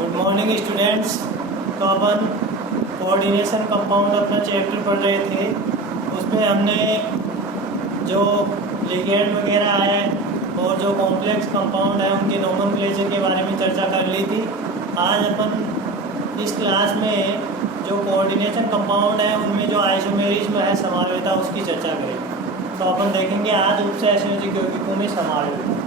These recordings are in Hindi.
Good morning students. तो अपन कोऑर्डिनेशन कंपाउंड अपना चैप्टर पढ़ रहे थे, उसमें हमने जो लिगेंड वगैरह है और जो कॉम्प्लेक्स कंपाउंड है उनके नोमेनक्लेचर के बारे में चर्चा कर ली थी। आज अपन इस क्लास में जो कोऑर्डिनेशन कंपाउंड है उनमें जो आइसोमेरिज्म है समावेता उसकी चर्चा करेंगे। तो अपन देखेंगे आज उपसहसंयोजक यौगिकों में समावेता।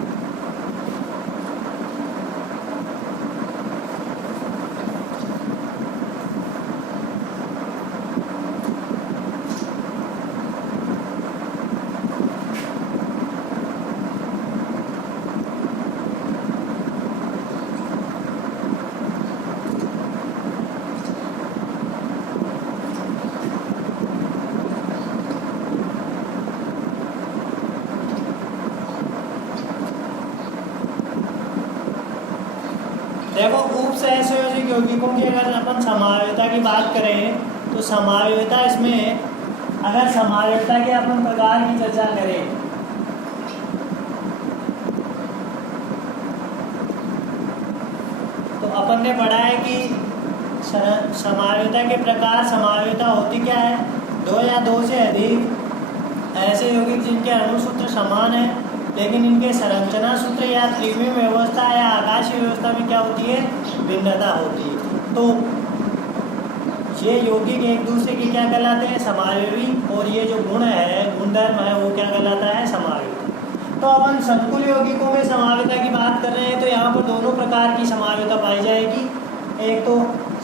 देखो, उपसहसंयोजक यौगिकों की अगर अपन समावेता की बात करें तो समावेता इसमें अगर समावेता के अपन प्रकार की चर्चा करें तो अपन ने पढ़ा है कि समावेता के प्रकार समावेता होती क्या है, दो या दो से अधिक ऐसे यौगिक जिनके अणुसूत्र समान है लेकिन इनके संरचना सूत्र या त्रिविमीय व्यवस्था या आकाशीय व्यवस्था में क्या होती है, भिन्नता होती है। तो ये यौगिक एक दूसरे के क्या कहलाते हैं, समावयवी, और ये जो गुण है, गुणधर्म है, वो क्या कहलाता है, समावयवी। तो अपन संकुल यौगिकों में समावेता की बात कर रहे हैं तो यहाँ पर दोनों प्रकार की समावेता पाई जाएगी। एक तो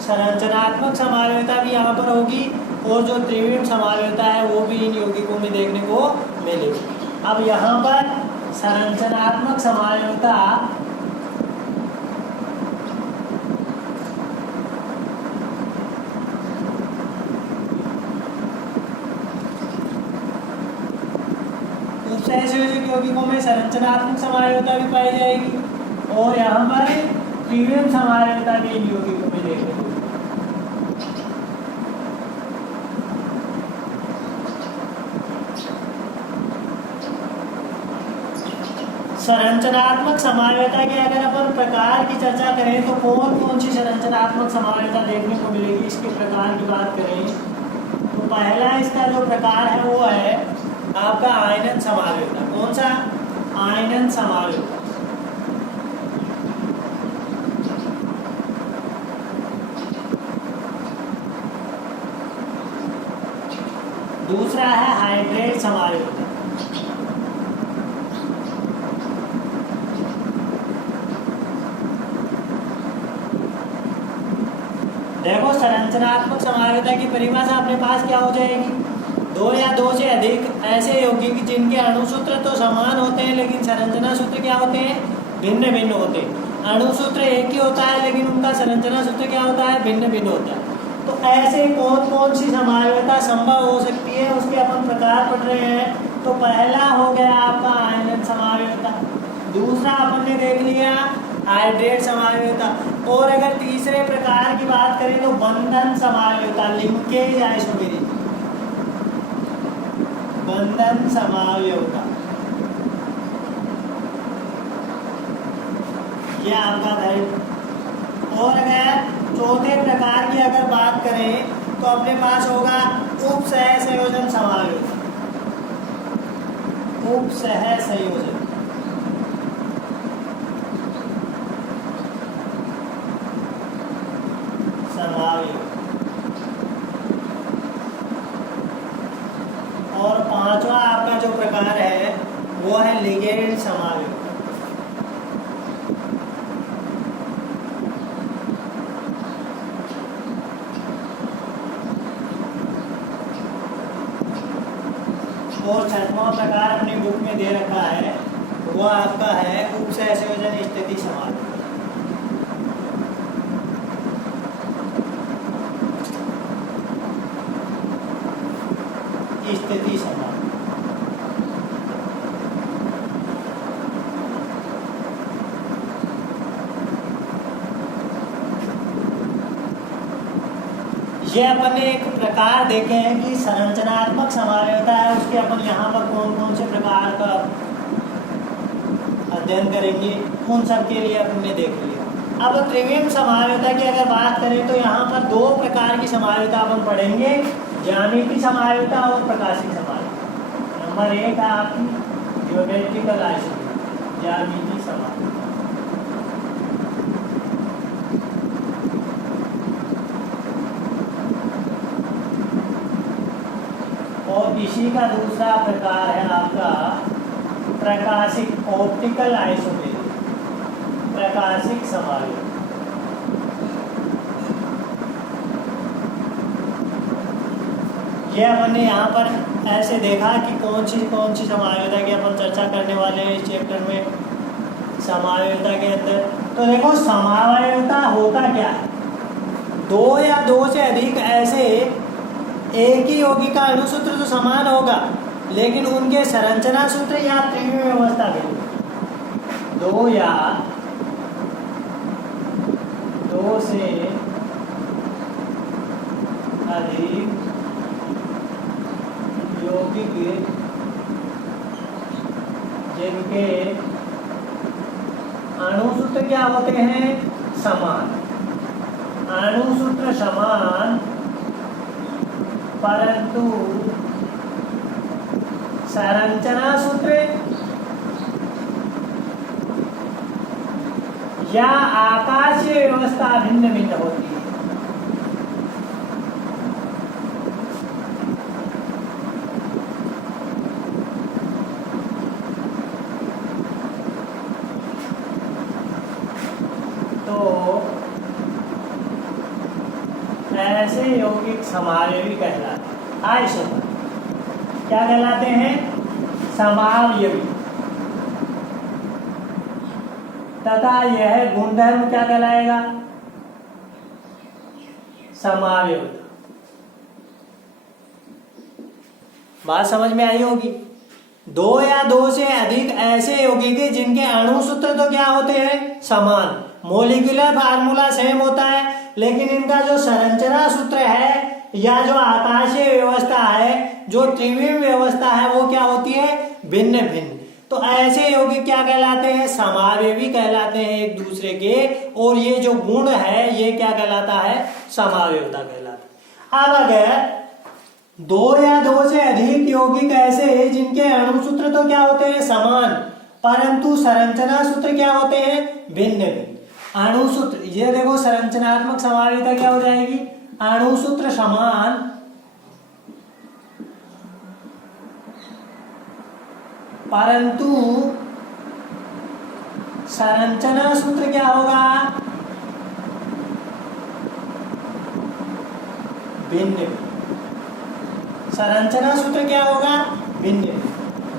संरचनात्मक समावेता भी यहाँ पर होगी और जो त्रिविमीय समावेता है वो भी इन यौगिकों में देखने को मिलेगी। अब यहाँ पर संरचनात्मक समावेता उपसहसंयोजक यौगिकों में संरचनात्मक समावेता भी पाई जाएगी और यहाँ पर त्रिविमीय समावेता भी इन यौगिकों में देखने को। संरचनात्मक समावेता के अगर अपन प्रकार की चर्चा करें तो कौन कौन सी संरचनात्मक समावेता देखने को मिलेगी, इसके प्रकार की बात करें तो पहला इसका जो प्रकार है वो है आपका आयनन समावेता। कौन सा, आयनन समावेता। दूसरा है हाइड्रेट समावेता। देखो, संरचनात्मक समावेता की परिभाषा अपने पास क्या हो जाएगी, दो या दो से अधिक ऐसे यौगिक जिनके अणुसूत्र तो समान होते हैं लेकिन संरचना सूत्र क्या होते हैं, भिन्न भिन्न होते हैं। अणुसूत्र एक ही होता है लेकिन उनका संरचना सूत्र क्या होता है, भिन्न भिन्न होता है। तो ऐसे कौन कौन सी समावेता संभव हो सकती है उसके अपन प्रकार पढ़ रहे हैं। तो पहला हो गया आपका आयनन समावेता, दूसरा अपन ने देख लिया हाइड्रेट समावेता, और अगर तीसरे प्रकार की बात करें तो बंधन समावेता, लिंकेज आइसोमेरिज्म, बंधन समावेता, ये आपका है। और अगर चौथे प्रकार की अगर बात करें तो अपने पास होगा उपसहसंयोजन समावेता, उपसहसंयोजन समावेता। और पांचवा आपका जो प्रकार है वो है लिगेंड समावेता। और छठवां प्रकार अपनी बुक में दे रखा है वो आपका है उपसहसंयोजन स्थिति समावेता। स्थिति समावेता ये अपन ने एक प्रकार देखे हैं कि संरचनात्मक समावेता है उसके अपन यहाँ पर कौन कौन से प्रकार का अध्ययन करेंगे, उन सब के लिए अपन ने देख लिया। अब त्रिविम समायोता की अगर बात करें तो यहाँ पर दो प्रकार की समायोता अपन पढ़ेंगे, ज्यामितीय समायोता और प्रकाशिक समायोता। नंबर 1 है आपकी ज्योमेट्रिकल आइसोमेट्री, ज्यामितीय समायोता। और इसी का दूसरा प्रकार है आपका प्रकाशिक, ऑप्टिकल आइसोमेट्री, प्रकाशिक समायोता। ये अपन ने यहाँ पर ऐसे देखा कि कौन सी समायोता की अपन चर्चा करने वाले हैं इस चैप्टर में, समायोता के अंदर। तो देखो समायोता होता क्या है, दो या दो से अधिक ऐसे एक ही यौगिक का अणुसूत्र तो समान होगा लेकिन उनके संरचना सूत्र या त्रिविम व्यवस्था भिन्न। दो या दो से अधिक यौगिक जिनके अणुसूत्र क्या होते हैं, समान। अणुसूत्र समान परंतु संरचना सूत्र या आकाशीय व्यवस्था भिन्न भिन्न होती है। तो ऐसे यौगिक समावयवी कहलाते हैं। आइसोमर क्या कहलाते हैं, समावयवी। तथा यह गुणधर्म क्या कहलाएगा, समावयवी। बात समझ में आई होगी। दो या दो से अधिक ऐसे यौगिक जिनके अणुसूत्र तो क्या होते हैं, समान, मोलिकुलर फार्मूला सेम होता है लेकिन इनका जो संरचना सूत्र है या जो आकाशीय व्यवस्था है, जो त्रिविम व्यवस्था है, वो क्या होती है, भिन्न भिन्न। तो ऐसे यौगिक क्या कहलाते हैं, समावयवी कहलाते हैं एक दूसरे के। और ये जो गुण है ये क्या कहलाता है, समावयवता कहलाता है। अब अगर दो या दो से अधिक यौगिक ऐसे हैं जिनके अणुसूत्र तो क्या होते हैं, समान, परंतु संरचना सूत्र क्या होते हैं, भिन्न भिन्न। अणुसूत्र, ये देखो संरचनात्मक समावयवता क्या हो जाएगी, अणुसूत्र समान परंतु संरचना सूत्र क्या होगा, भिन्न। संरचना सूत्र क्या होगा, भिन्न।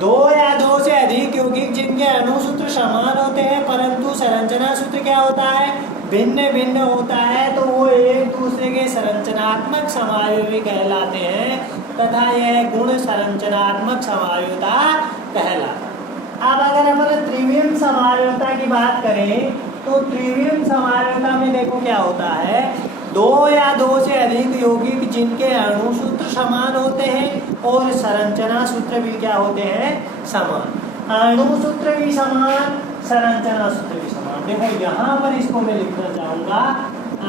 दो या दो से अधिक यौगिक जिनके अणुसूत्र समान होते हैं परंतु संरचना सूत्र क्या होता है, भिन्न भिन्न होता है, तो वो एक दूसरे के संरचनात्मक समावयवी कहलाते हैं तथा यह गुण संरचनात्मक समावयवता कहलाता है। अब अगर अपन त्रिविम समावयवता की बात करें तो त्रिविम समावयवता में देखो क्या होता है, दो या दो से अधिक यौगिक जिनके अणुसूत्र समान होते हैं और संरचना सूत्र भी क्या होते हैं, समान। अणुसूत्र भी समान, संरचना सूत्र भी समान। देखो यहाँ पर इसको मैं लिखना चाहूंगा,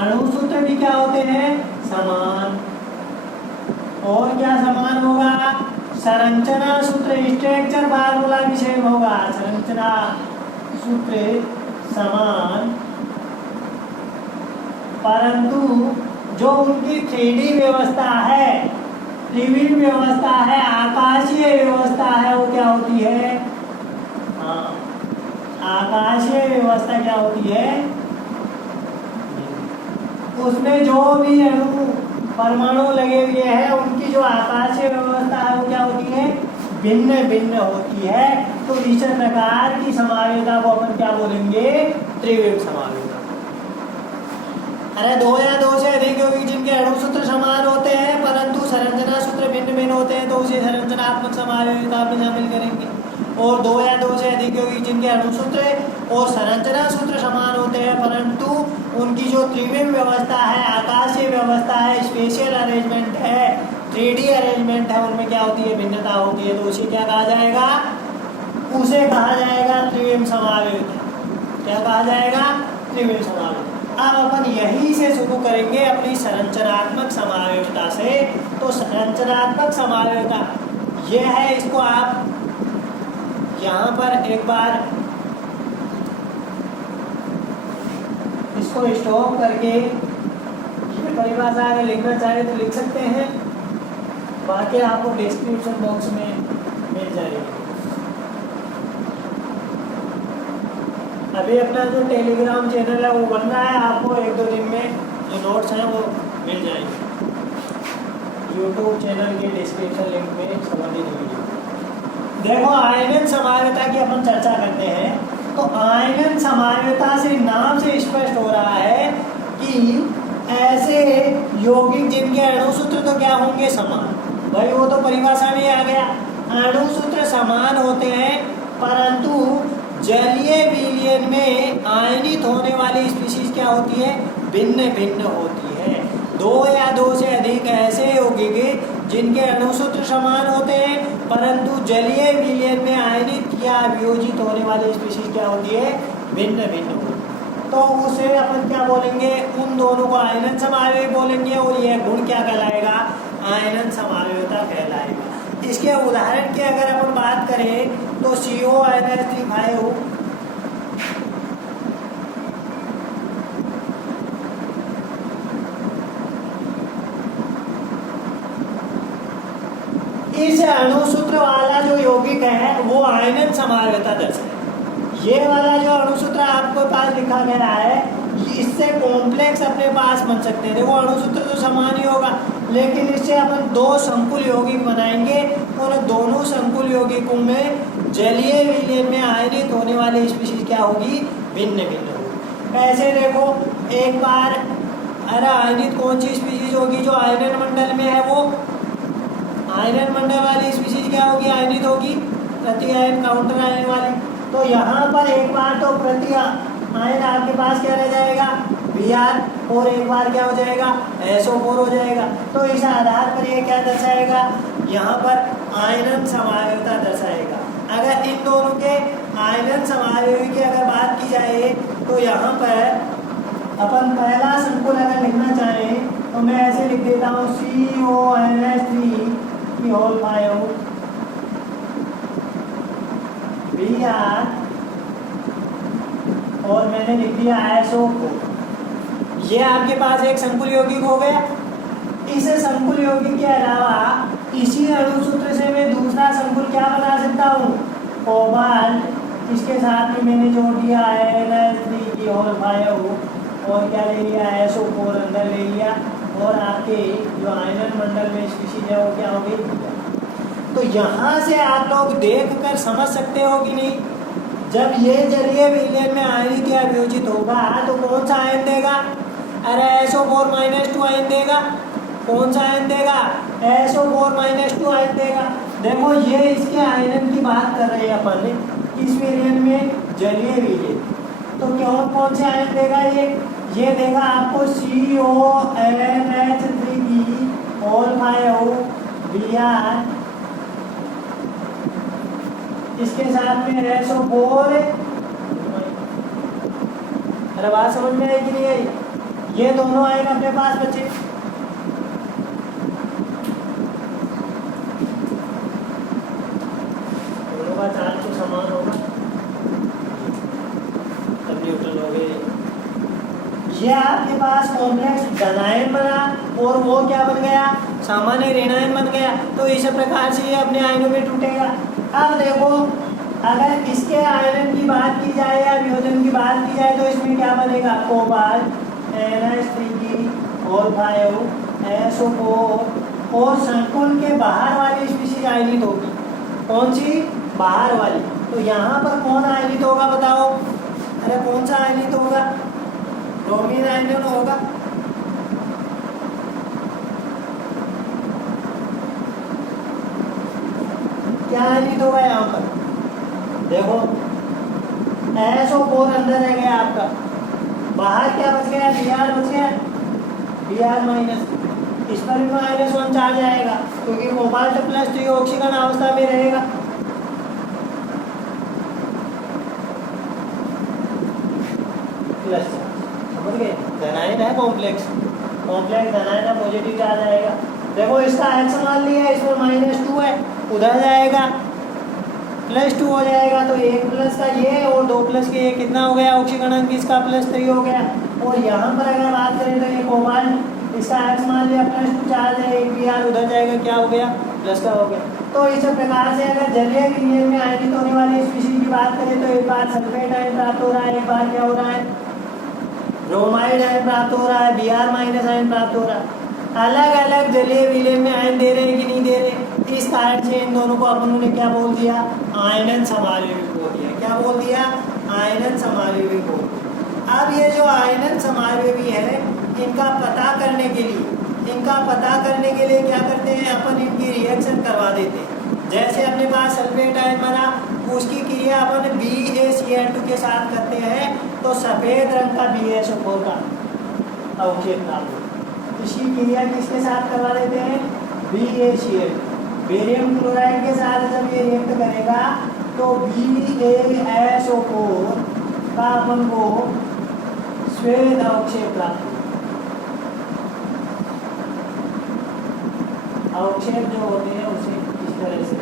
अणुसूत्र भी क्या होते हैं, समान। और क्या समान होगा, संरचना सूत्र, स्ट्रक्चर फार्मूला भी सेम होगा। संरचना सूत्र समान परंतु जो उनकी 3D व्यवस्था है, त्रिविम व्यवस्था है, आकाशीय व्यवस्था है, वो क्या होती है, हाँ, आकाशीय व्यवस्था क्या होती है, उसमें जो भी अणु परमाणु लगे हुए हैं उनकी जो आकाशीय व्यवस्था है वो क्या होती है, भिन्न भिन्न होती है। तो इस प्रकार की समावयवता को अपन क्या बोलेंगे, त्रिविम समावयवता। अरे दो या दो से अधिक यौगिक जिनके अणुसूत्र समान होते हैं परंतु संरचना सूत्र भिन्न भिन्न होते हैं तो उसे संरचनात्मक समावयवता में शामिल करेंगे। और दो या दो से अधिक यौगिक जिनके अणुसूत्र और संरचना सूत्र समान होते हैं परंतु उनकी जो त्रिविम व्यवस्था है, आकाशीय व्यवस्था है, स्पेशियल अरेंजमेंट है, 3D अरेंजमेंट है, उनमें क्या होती है, भिन्नता होती है, तो उसे क्या कहा जाएगा, उसे कहा जाएगा त्रिविम समावयवता। क्या कहा जाएगा, त्रिविम समावेश। अब अपन यहीं से शुरू करेंगे अपनी संरचनात्मक समावेशता से। तो संरचनात्मक समावेशता ये है, इसको आप यहाँ पर एक बार इसको स्टॉप करके ये परिभाषा अगर लिखना चाहे तो लिख सकते हैं, बाकी आपको डिस्क्रिप्शन बॉक्स में मिल जाएगी। अभी अपना जो टेलीग्राम चैनल है वो बन रहा है, आपको 1-2 दिन में जो नोट्स हैं वो मिल जाएंगे। यूट्यूब चैनल के डिस्क्रिप्शन लिंक में संबंधित वीडियो। देखो आयनन समावेशता की अपन चर्चा करते हैं। तो आयनन समावेशता से नाम से स्पष्ट हो रहा है कि ऐसे यौगिक जिनके अणुसूत्र तो क्या होंगे, समान। भाई वो तो परिभाषा में आ गया, अणुसूत्र समान होते हैं, परंतु जलीय विलयन में आयनित होने वाली स्पीशीज क्या होती है, भिन्न भिन्न होती है। 2 या 2 से अधिक ऐसे यौगिक जिनके अणुसूत्र समान होते हैं, परंतु जलीय विलयन में आयनित या वियोजित होने वाली स्पीशीज क्या होती है, भिन्न भिन्न होती है। तो उसे अपन क्या बोलेंगे, उन दोनों को आयनन समावेश बोलेंगे, और यह गुण क्या कहलाएगा, आयनन समावेशता कहलाएगा। इसके उदाहरण की अगर अपन बात करें तो CONH3 इस अणुसूत्र वाला जो यौगिक है वो आयनन समावेशता दर्शाए। ये वाला जो अणुसूत्र आपको पास लिखा गया है, इससे कॉम्प्लेक्स अपने पास बन सकते हैं। देखो अणुसूत्र तो समान ही होगा, लेकिन इससे अपन 2 संकुल यौगिक बनाएंगे, और दोनों संकुल यौगिकों में जलीय विलयन में आयनित होने वाली स्पीशीज क्या होगी, भिन्न भिन्न होगी। ऐसे देखो एक बार, अरे आयनित कौन सी स्पीशीज होगी, जो आयनन मंडल में है वो आयनन मंडल वाली स्पीशीज क्या होगी, आयनित होगी, प्रति आयन काउंटर आयन वाली। तो यहाँ पर एक बार तो प्रति आयन आपके पास क्या रह जाएगा, Br, और एक बार क्या हो जाएगा, SO4 हो जाएगा। तो इस आधार पर ये क्या दर्शाएगा, यहाँ पर आयनन समावेशता दर्शाएगा। अगर इन दोनों के आयनन समावेश की अगर बात की जाए तो यहाँ पर अपन पहला संकुल अगर लिखना चाहें तो मैं ऐसे लिख देता हूँ CONH3 Br, और मैंने लिख दिया SO4। ये आपके पास एक संकुल यौगिक हो गया। इस संकुल यौगिक के अलावा इसी अणुसूत्र से मैं दूसरा संकुल क्या बना सकता हूँ, कोबाल्ट। इसके साथ में मैंने जोड़ दिया NH3 और क्या ले लिया, SO4 अंदर ले लिया, और आपके जो आयनन मंडल में स्पीशीज है वो क्या हो गई। तो यहाँ से आप लोग देख कर समझ सकते हो कि नहीं, जब ये जलीय विलयन में आयनित या वियोजित होगा तो कौन सा आयन देगा, अरे SO4 - 2 आयन देगा। कौन सा आयन देगा, SO4 - 2 आयन देगा। देखो ये इसके आयनन की बात कर रहे हैं अपन, इस विलयन में जलीय विलयन, तो कौन से आयन देगा, ये देगा आपको CONH3 Br, इसके साथ में SO4। अरे बात समझ में आई कि नहीं आई, ये दोनों आयन अपने पास बचे। दोनों का चार्ज तो समान होगा, तब न्यूट्रल हो गए। ये आपके पास कॉम्प्लेक्स धनायन बना, और वो क्या बन गया, सामान्य ऋणायन बन गया। तो इस प्रकार से ये अपने आयनों में टूटेगा। अब देखो अगर इसके आयनन की बात की जाए या वियोजन की बात की जाए तो इसमें क्या बनेगा, कोबाल्ट NH3 SO4, और संकुल के बाहर वाली स्पीशीज आयनित होगी। कौन सी, बाहर वाली। तो यहाँ पर कौन आयनित होगा बताओ, अरे कौन सा आयनित होगा, ब्रोमीन आयन होगा। क्या आयनित होगा यहाँ पर, देखो SO4 अंदर रह गया आपका, बाहर क्या बच गया, Br बच गया, Br-। इस पर भी -1 चार्ज आएगा क्योंकि कोबाल्ट +3 ऑक्सीजन अवस्था में रहेगा। प्लस धनायन है कॉम्प्लेक्स, कॉम्प्लेक्स धनायन है, पॉजिटिव आ जाएगा। देखो इसका x मान लिया, इसमें -2 है, उधर जाएगा +2 हो जाएगा। तो 1 प्लस का ये और 2 प्लस के ये कितना हो गया, ऑक्सीकरण इसका +3 हो गया। और यहाँ पर अगर बात करें तो ये कोबाल्ट, इसका x मान लिया +2 चार्ज है, 1 Br उधर जाएगा, क्या हो गया, प्लस का हो गया। तो इस प्रकार से अगर जलीय विलयन में आयनित होने वाली स्पीशीज की बात करें तो एक बार सल्फेट आयन प्राप्त हो रहा है, एक बार क्या हो रहा है, ब्रोमाइड आयन प्राप्त हो रहा है, Br- आयन प्राप्त हो रहा है। अलग अलग जलीय विलयन में आयन दे रहे हैं कि नहीं दे रहे, इस कारण से इन दोनों को अपन ने क्या बोल दिया, आयनन समावयवी बोल दिया। क्या बोल दिया, आयनन समावयवी बोल दिया। अब ये जो आयनन समावयवी है, इनका पता करने के लिए क्या करते हैं, अपन इनकी रिएक्शन करवा देते हैं। जैसे अपने पास सल्फेट आयन बना, उसकी क्रिया अपन BaCl2 के साथ करते हैं तो सफेद रंग का BaSO4 का अवक्षेप प्राप्त होगा। इसकी क्रिया किसके साथ करवा देते हैं, BaCl2, बेरियम क्लोराइड के साथ जब ये रिएक्ट करेगा तो BaSO4 का अपन को श्वेत अवक्षेप प्राप्त होगा। अवक्षेप जो होते हैं उसे इस तरह से,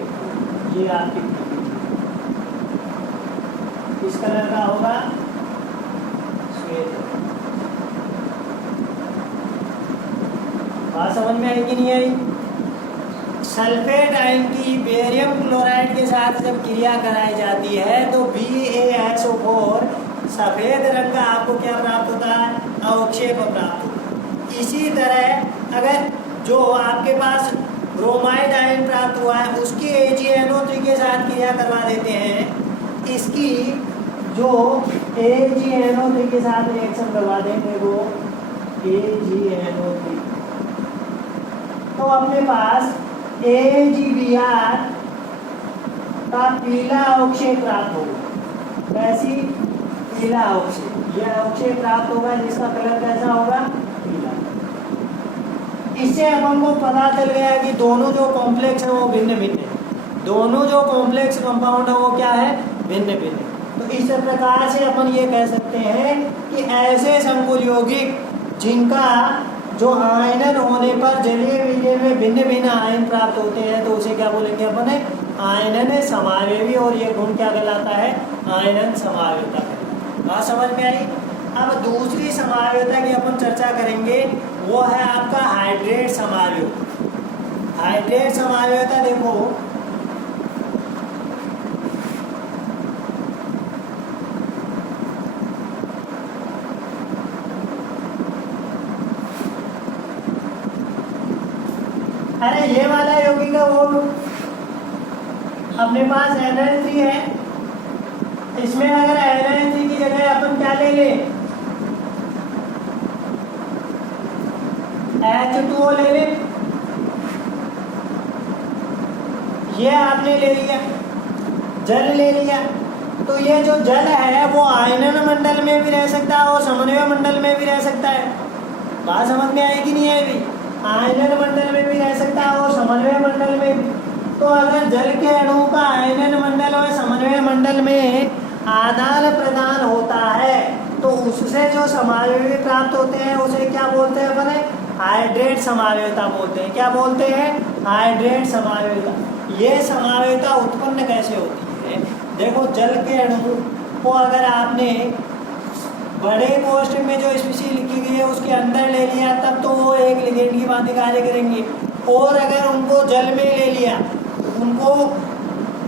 ये आपकी किस कलर का होगा, श्वेत। बात समझ में आई कि नहीं आई। सल्फेट आयन की बेरियम क्लोराइड के साथ जब क्रिया कराई जाती है तो BaSO4 सफेद रंग का आपको क्या प्राप्त होता है, अवक्षेप प्राप्त होता है। इसी तरह अगर जो आपके पास ब्रोमाइड आयन प्राप्त हुआ है उसकी AgNO3 के साथ क्रिया करवा देते हैं, इसकी जो AgNO3 के साथ रिएक्शन करवा देंगे वो AgNO3, तो अपने पास AgBr का पीला अवक्षेप प्राप्त होगा। कैसी, पीला अवक्षेप, यह अवक्षेप प्राप्त होगा जिसका कलर कैसा होगा, पीला। इससे अपन को पता चल गया कि दोनों जो कॉम्प्लेक्स है वो भिन्न भिन्न है, दोनों जो कॉम्प्लेक्स कंपाउंड है वो क्या है, भिन्न भिन्न। तो इस प्रकार से अपन ये कह सकते हैं कि ऐसे संकुल यौगिक जिनका जो आयनन होने पर जलीय विलयन में भिन्न भिन्न आयन प्राप्त होते हैं तो उसे क्या बोलेंगे अपन, आयनन समावयवी, और ये गुण क्या कहलाता है, आयनन समावयवता। बात समझ में आई। अब दूसरी समावयवता की अपन चर्चा करेंगे, वो है आपका हाइड्रेट समावयव। हाइड्रेट समावयवता देखो, अरे ये वाला यौगिक है वो अपने पास NH3 है, इसमें अगर NH3 की जगह अपन क्या ले लें, H2O ले लें, ये आपने ले लिया, जल ले लिया, तो ये जो जल है वो आयनन मंडल में भी रह सकता है और समन्वय मंडल में भी रह सकता है। बात समझ में आएगी नहीं आएगी, आयनन मंडल में भी रह सकता है और समन्वय मंडल में भी। तो अगर जल के अणु का आयनन मंडल और समन्वय मंडल में आदान प्रदान होता है तो उससे जो समावयवी प्राप्त होते हैं उसे क्या बोलते हैं अपने, हाइड्रेट समावयवता बोलते हैं। क्या बोलते हैं, हाइड्रेट समावयवता। ये समावयवता उत्पन्न कैसे होती है, देखो जल के अणु को अगर आपने बड़े कोष्ठक में जो स्पीशीज लिखी गई है उसके अंदर ले लिया तब तो वो एक लिगेंड की भांति कार्य करेंगे, और अगर उनको जल में ले लिया, उनको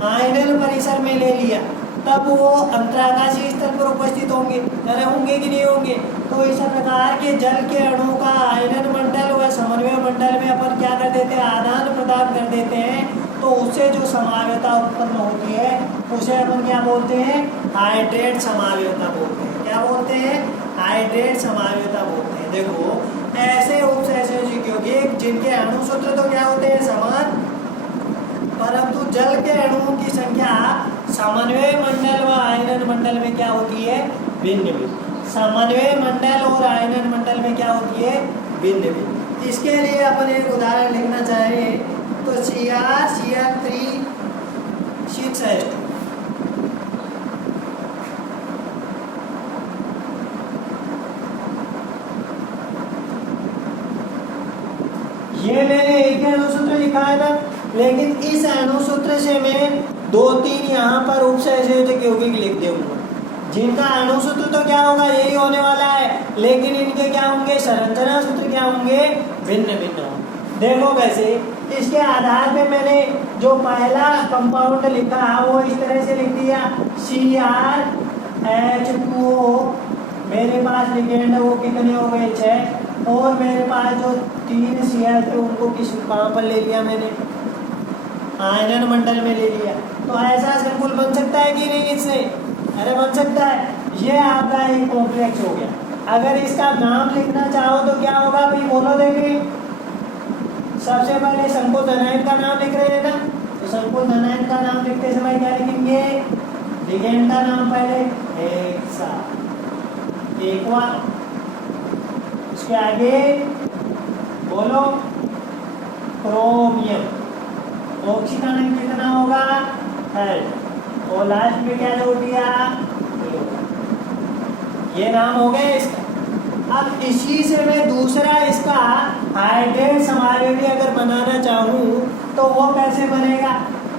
आयनन परिसर में ले लिया, तब वो अंतराकाशीय स्तर पर उपस्थित होंगे, होंगे कि नहीं होंगे। तो इस प्रकार के जल के अणु का आयनन मंडल व समन्वय मंडल में अपन क्या कर देते हैं, आदान प्रदान कर देते हैं, तो उससे जो समावयवता उत्पन्न होती है उसे अपन क्या बोलते हैं, हाइड्रेट समावयवता बोलते हैं। क्या बोलते हैं, हाइड्रेट समावयवता बोलते हैं। देखो ऐसे उपसहसंयोजक यौगिक जिनके अणु सूत्र तो क्या होते हैं, समान, परंतु जल के अणुओं की संख्या समन्वय मंडल व आयनन मंडल में क्या होती है, भिन्न भिन्न। समन्वय मंडल और आयनन मंडल में क्या होती है, भिन्न भिन्न। इसके लिए अपन एक उदाहरण लिखना चाहें तो Cr3 6H2, ये मैंने एक ही अणुसूत्र लिखा है ना, लेकिन इस अणुसूत्र से मैं 2-3 यहाँ पर उपसहसंयोजक यौगिक लिख दूंगा, जिनका अणुसूत्र तो क्या होगा, यही होने वाला है, लेकिन इनके क्या होंगे, संरचना सूत्र क्या होंगे, भिन्न भिन्न होंगे। देखो कैसे, इसके आधार पे मैंने जो पहला कंपाउंड लिखा वो इस तरह से लिख दिया CrH2O। मेरे पास लिगेंड है वो कितने हो गए, 6, और मेरे पास जो 3 Cl थे उनको किस कहाँ पर ले लिया मैंने, आयनन मंडल में ले लिया। तो ऐसा संकुल बन सकता है कि नहीं इससे, अरे बन सकता है। ये आपका एक कॉम्प्लेक्स हो गया। अगर इसका नाम लिखना चाहो तो क्या होगा भाई, बोलो देखिए। सबसे पहले संकुल धनायन का नाम लिख रहे हैं ना, तो संकुल धनायन का नाम लिखते समय क्या लिखेंगे, लिगेंड का नाम पहले हेक्सा, एक्वा, उसके आगे बोलो क्रोमियम, ऑक्सीकरण कितना होगा, है, और लास्ट में क्या जोड़ दिया, ये नाम हो गया इसका। अब इसी से मैं दूसरा इसका हाइड्रेट समावेशी अगर बनाना चाहूँ तो वो कैसे बनेगा,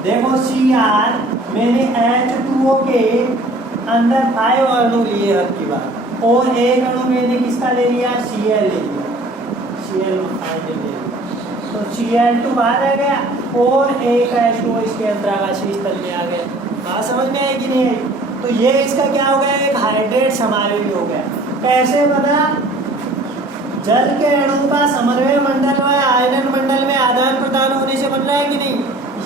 देखो Cr मैंने H2O के अंदर 5 अणु लिए अब की बार, और एक अणु मैंने किसका ले लिया, Cl ले लिया, Cl ले लिया, तो Cl2 बाहर आ गया और एक H2O इसके अंतरागाशी स्थल में आ गया। बात समझ में आएगी नहीं आई, तो ये इसका क्या हो गया, एक हाइड्रेट समावेशी हो गया। कैसे बना, जल के अणु का समन्वय मंडल व आयनन मंडल में आदान प्रदान होने से बन रहा है कि नहीं।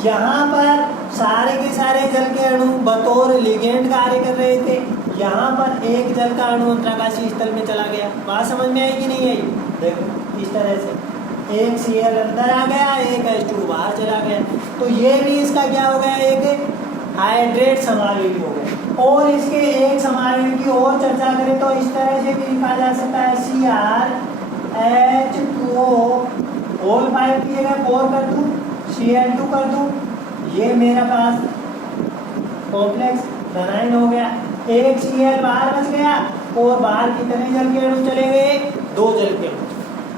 यहाँ पर सारे के सारे जल के अणु बतौर लिगेंड कार्य कर रहे थे, यहाँ पर एक जल का अणु अंतराकाशीय स्थल में चला गया। बात समझ में आई कि नहीं आई, देखो इस तरह से एक Cl अंदर आ गया, एक H2 बाहर चला गया, तो ये भी इसका क्या हो गया, एक हाइड्रेट समावेशी हो गया। और इसके एक समावेशी की और चर्चा करें तो इस तरह से भी लिखा जा सकता है CrH2O होल 5 की जगह 4 कर दूं, Cl2 कर दूं, ये मेरा पास कॉम्प्लेक्स धनायन हो गया। एक Cl बाहर बच गया और बाहर कितने जल के अणु चले गए, 2 जल के अणु।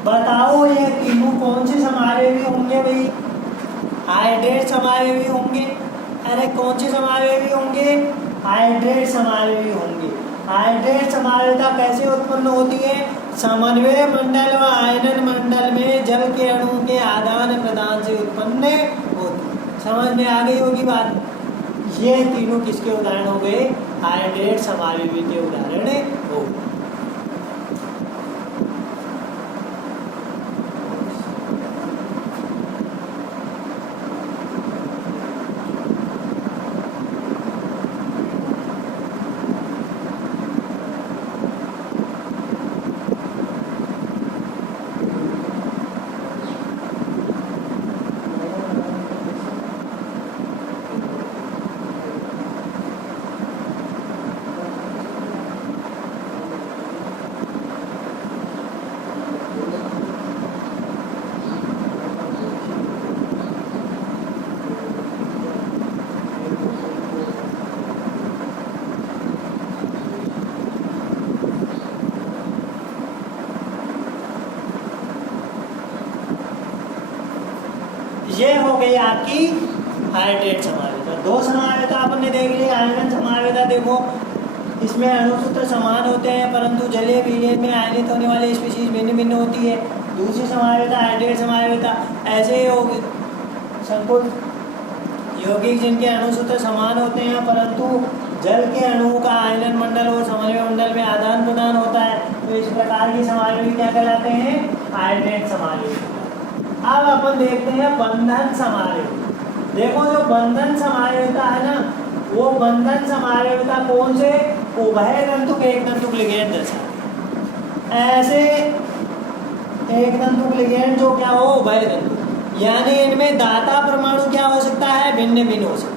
बताओ ये तीनों कौन से समावेशी होंगे भाई, हाइड्रेट समावेशी होंगे। अरे कौन से समावेशी होंगे, हाइड्रेट समावेशी होंगे। हाइड्रेट समावेशिता कैसे उत्पन्न होती है, समन्वय मंडल व आयनन मंडल में जल के अणु के आदान प्रदान से उत्पन्न होती है। समझ में आ गई होगी बात। ये तीनों किसके उदाहरण हो गए, हाइड्रेट समावेशी के उदाहरण हो गए। ये हो गई आपकी हाइड्रेट समावेशिता। 2 समावेशिता आपने देख ली। आयनन समावेशिता देखो, इसमें अणुसूत्र समान होते हैं परंतु जलीय विलयन में आयनित होने वाली स्पीशीज भिन्न भिन्न होती है। दूसरी समावेशिता हाइड्रेट समावेशिता, ऐसे संकुल यौगिक जिनके अणुसूत्र समान होते हैं परंतु जल के अणुओं का आयनन मंडल और समन्वय मंडल में आदान प्रदान होता है, तो इस प्रकार की समावेशी क्या कहलाते हैं, हाइड्रेट समावेशी। अब अपन देखते हैं बंधन समावेशी। देखो जो बंधन समावेशिता है ना, वो बंधन समावेशिता कौन से, उभय तंतुक एक तंतुक लिगेंड दर्शाते हैं। ऐसे एक तंतुक लिगेंड जो क्या हो, उभय तंतुक, यानी इनमें दाता परमाणु क्या हो सकता है, भिन्न भिन्न हो सकता है।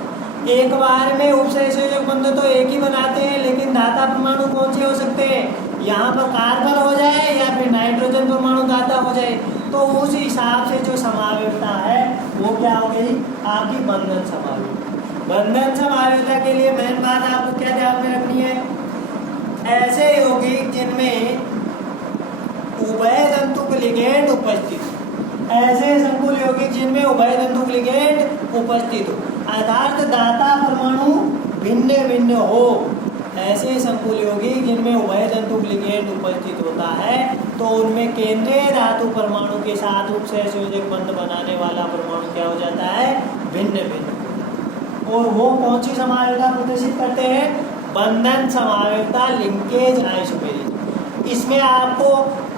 एक बार में उपसहसंयोजक बंध तो एक ही बनाते हैं, लेकिन दाता परमाणु कौन से हो सकते हैं, यहाँ पर कार्बन हो जाए या फिर नाइट्रोजन परमाणु दाता हो जाए, तो उस हिसाब से जो समावेशिता है वो क्या हो गई, आपकी बंधन समावेशिता। बंधन समावेशिता के लिए मेन बात आपको क्या ध्यान में रखनी है, ऐसे यौगिक जिनमें उभय तंतुक लिगेंड उपस्थित, ऐसे संकुल यौगिक जिनमें उभय तंतुक लिगेंड उपस्थित हो, अर्थात दाता परमाणु भिन्न भिन्न हो। ऐसे संकुल यौगिक जिनमें उभय तंतुक लिगेंड उपस्थित होता है तो उनमें केंद्रीय धातु परमाणु के साथ उपसहसंयोजक बंध बनाने वाला परमाणु क्या हो जाता है, भिन्न भिन्न। और वो कौन सी समावेशता प्रदर्शित करते हैं, बंधन समावेशता, लिंकेज आइसोमेरिज्म। इसमें आपको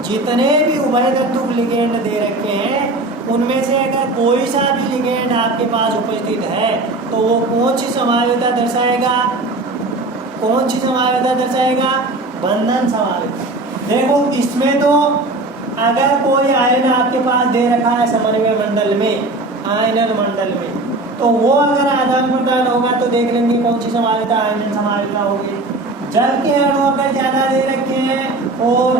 जितने भी उभय तंतुक लिगेंड दे रखे हैं उनमें से अगर कोई सा भी लिगेंड आपके पास उपस्थित है तो वो कौन सी समावेशता दर्शाएगा, कौन सी समावेशता दर्शाएगा, बंधन समावेशता। देखो इसमें तो अगर कोई आयन आपके पास दे रखा है समन्वय मंडल में, आयनन मंडल में, तो वो अगर आदान प्रदान होगा तो देख लेंगे कौन सी समावेशता, आयनन समावेशता होगी। जल के अणु अगर ज्यादा दे रखे हैं और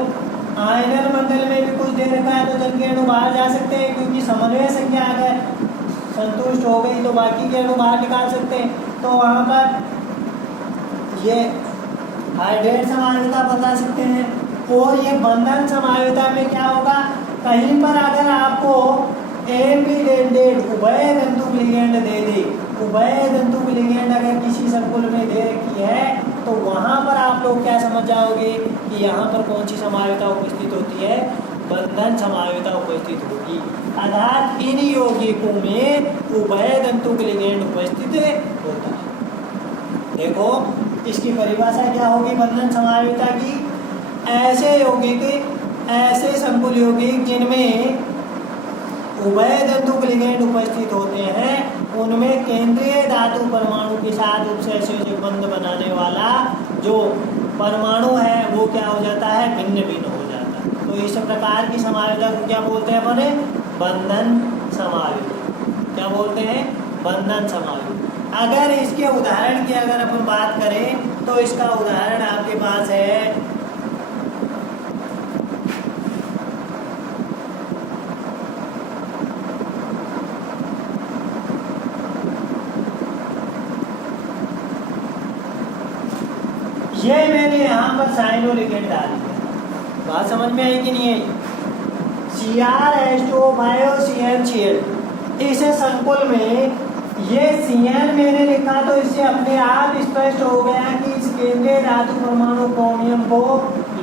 आयनन मंडल में भी कुछ दे रखा है तो जल के अणु बाहर जा सकते हैं, क्योंकि समन्वय संख्या अगर संतुष्ट हो गई तो बाकी के अणु बाहर निकाल सकते हैं। तो वहाँ पर ये हाइड्रेट समावेशता बता सकते हैं। और ये बंधन समावेशता में क्या होगा, कहीं पर अगर आपको एम्बिडेंटेड उभय तंतुक लिगेंड दे दे, उभय तंतुक लिगेंड अगर किसी संकुल में दे रखी है तो वहाँ पर आप लोग क्या समझ जाओगे कि यहाँ पर कौन सी समावेशता उपस्थित होती है, बंधन समावेशता उपस्थित होगी। अर्थात इन यौगिकों में उभय तंतुक लिगेंड उपस्थित होता है। देखो इसकी परिभाषा क्या होगी बंधन समावेशता की, ऐसे यौगिक, ऐसे संकुल यौगिक जिनमें उभय तंतुक लिगेंड उपस्थित होते हैं उनमें केंद्रीय धातु परमाणु के साथ उपसहसंयोजक बंध बनाने वाला जो परमाणु है वो क्या हो जाता है, भिन्न भिन्न हो जाता है। तो इस प्रकार की समावेशता को क्या बोलते हैं अपने, बंधन समावेशता। क्या बोलते हैं, बंधन समावेशता। अगर इसके उदाहरण की अगर अपन बात करें तो इसका उदाहरण आपके पास है ये मैंने यहाँ पर साइनो लिगेंड डाली है, बात समझ में आई कि नहीं आई। CrH2 इस संकुल में ये Cn मैंने लिखा तो इससे अपने आप स्पष्ट हो गया कि इस केंद्रीय धातु परमाणु क्रोमियम को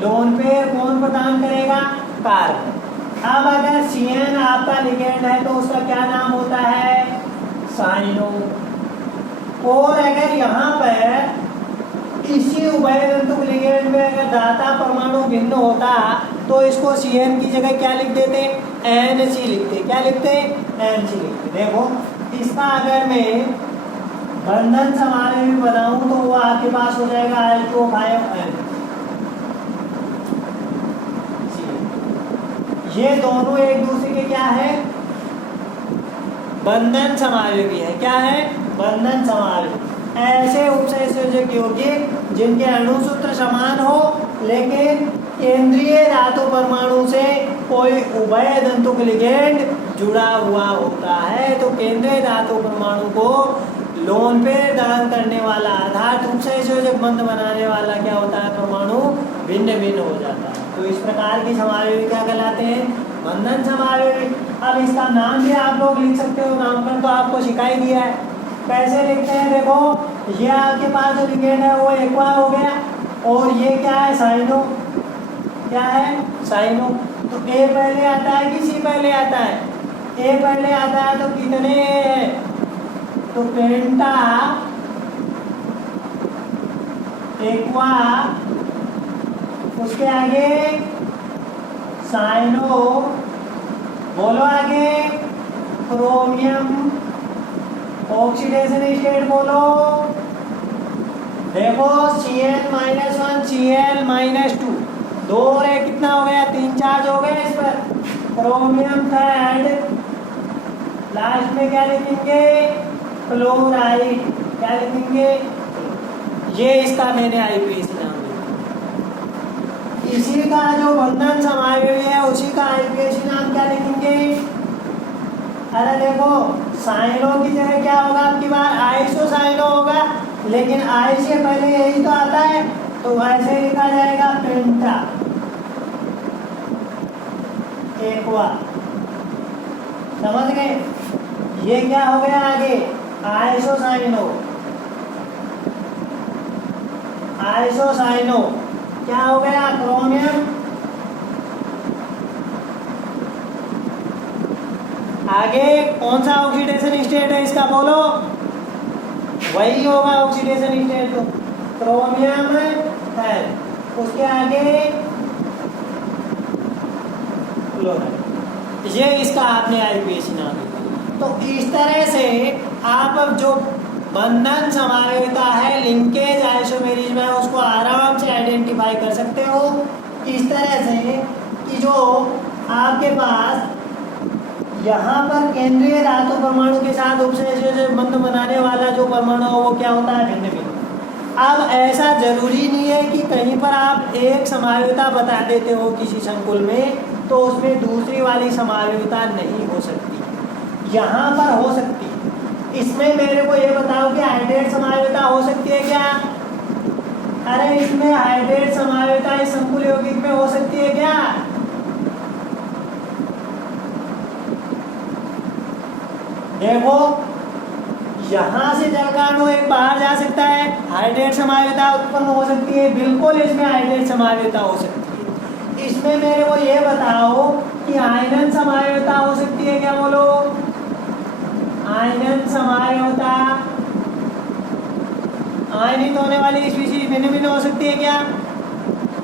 लोन पेयर कौन प्रदान करेगा, कार्बन। अब अगर Cn आपका लिगेंड है तो उसका क्या नाम होता है, साइनो। और अगर यहाँ पर इसी उभय तंतुक लिगेंड में अगर दाता परमाणु भिन्न होता तो इसको Cn की जगह क्या लिख देते, NC लिखते। क्या लिखते, NC लिखते। देखो इसका अगर मैं बंधन समावेश भी बनाऊं तो वो आपके पास हो जाएगा H2O5N। ये दोनों एक दूसरे के क्या है, बंधन समावेशी है। क्या है, बंधन समावेशी। ऐसे उपसहसंयोजक यौगिक जिनके अणुसूत्र समान हो लेकिन केंद्रीय धातु परमाणु से कोई उभय तंतुक लिगेंड जुड़ा हुआ होता है तो केंद्रीय धातु परमाणु को लोन पेयर दान करने वाला आधार उपसहसंयोजक बंध बनाने वाला क्या होता है, परमाणु भिन्न भिन्न हो जाता है। तो इस प्रकार की समावेशी क्या कहलाते हैं, बंधन समावेशी। अब इसका नाम भी आप लोग लिख सकते हो, नामकरण तो आपको सिखाई दिया है। कैसे लिखते हैं, देखो ये आपके पास जो लिगेंड है वो एक्वा हो गया और ये क्या है, साइनो। क्या है, साइनो। तो ए पहले आता है कि सी पहले आता है, ए पहले आता है तो कितने, तो पेंटा एक्वा, उसके आगे साइनो, बोलो आगे क्रोमियम ऑक्सीडेशन स्टेट बोलो। देखो Cl-1 Cl-2 दो और एक कितना हो गया, 3 चार्ज हो गए इस पर। क्रोमियम थर्ड, लास्ट में क्या लिखेंगे, क्लोराइड। क्या लिखेंगे, ये इसका मैंने आईपीएसी नाम दिया। इसी का जो बंधन समावेशी है उसी का आईपीएसी नाम क्या लिखेंगे। अरे देखो साइनो की जगह क्या होगा आपकी बार, आइसो साइनो होगा, लेकिन आई से पहले यही तो आता है तो वैसे लिखा जाएगा पेंटा एक्वा। समझ गए? ये क्या हो गया आगे, आइसोसाइनो। आइसोसाइनो क्या हो गया, क्रोमियम। आगे कौन सा ऑक्सीडेशन स्टेट है इसका बोलो, वही होगा ऑक्सीडेशन स्टेट तो क्रोमियम है। उसके आगे क्लोराइड। ये इसका आपने आईपीएसी नाम दिया। तो इस तरह से आप अब जो बंधन समायोगिता है, लिंकेज आइसोमेरिज्म है, उसको आराम से आइडेंटिफाई कर सकते हो इस तरह से कि जो आपके पास यहाँ पर केंद्रीय धातु परमाणु के साथ उपसंयोजक बंध बनाने वाला जो परमाणु है वो क्या होता है, भिन्न भिन्न। अब ऐसा जरूरी नहीं है कि कहीं पर आप एक समायोगिता बता देते हो किसी संकुल में तो उसमें दूसरी वाली समायोगिता नहीं हो सकती, यहाँ पर हो सकती। इसमें मेरे को ये बताओ कि हाइड्रेट समायोगिता हो सकती है क्या? अरे इसमें हाइड्रेट समायोगिता इस संकुल यौगिक में हो सकती है क्या? देखो यहाँ से जल का अणु एक बाहर जा सकता है, हाइड्रेट समायोगिता उत्पन्न हो सकती है, बिल्कुल इसमें हाइड्रेट समायोगिता हो सकती है। इसमें मेरे को ये बताओ कि आयनन समायोगिता हो सकती है क्या? बोलो, आयनन समायोगिता, आयनित होने वाली स्पीशीज भिन्न भिन्न हो सकती है क्या?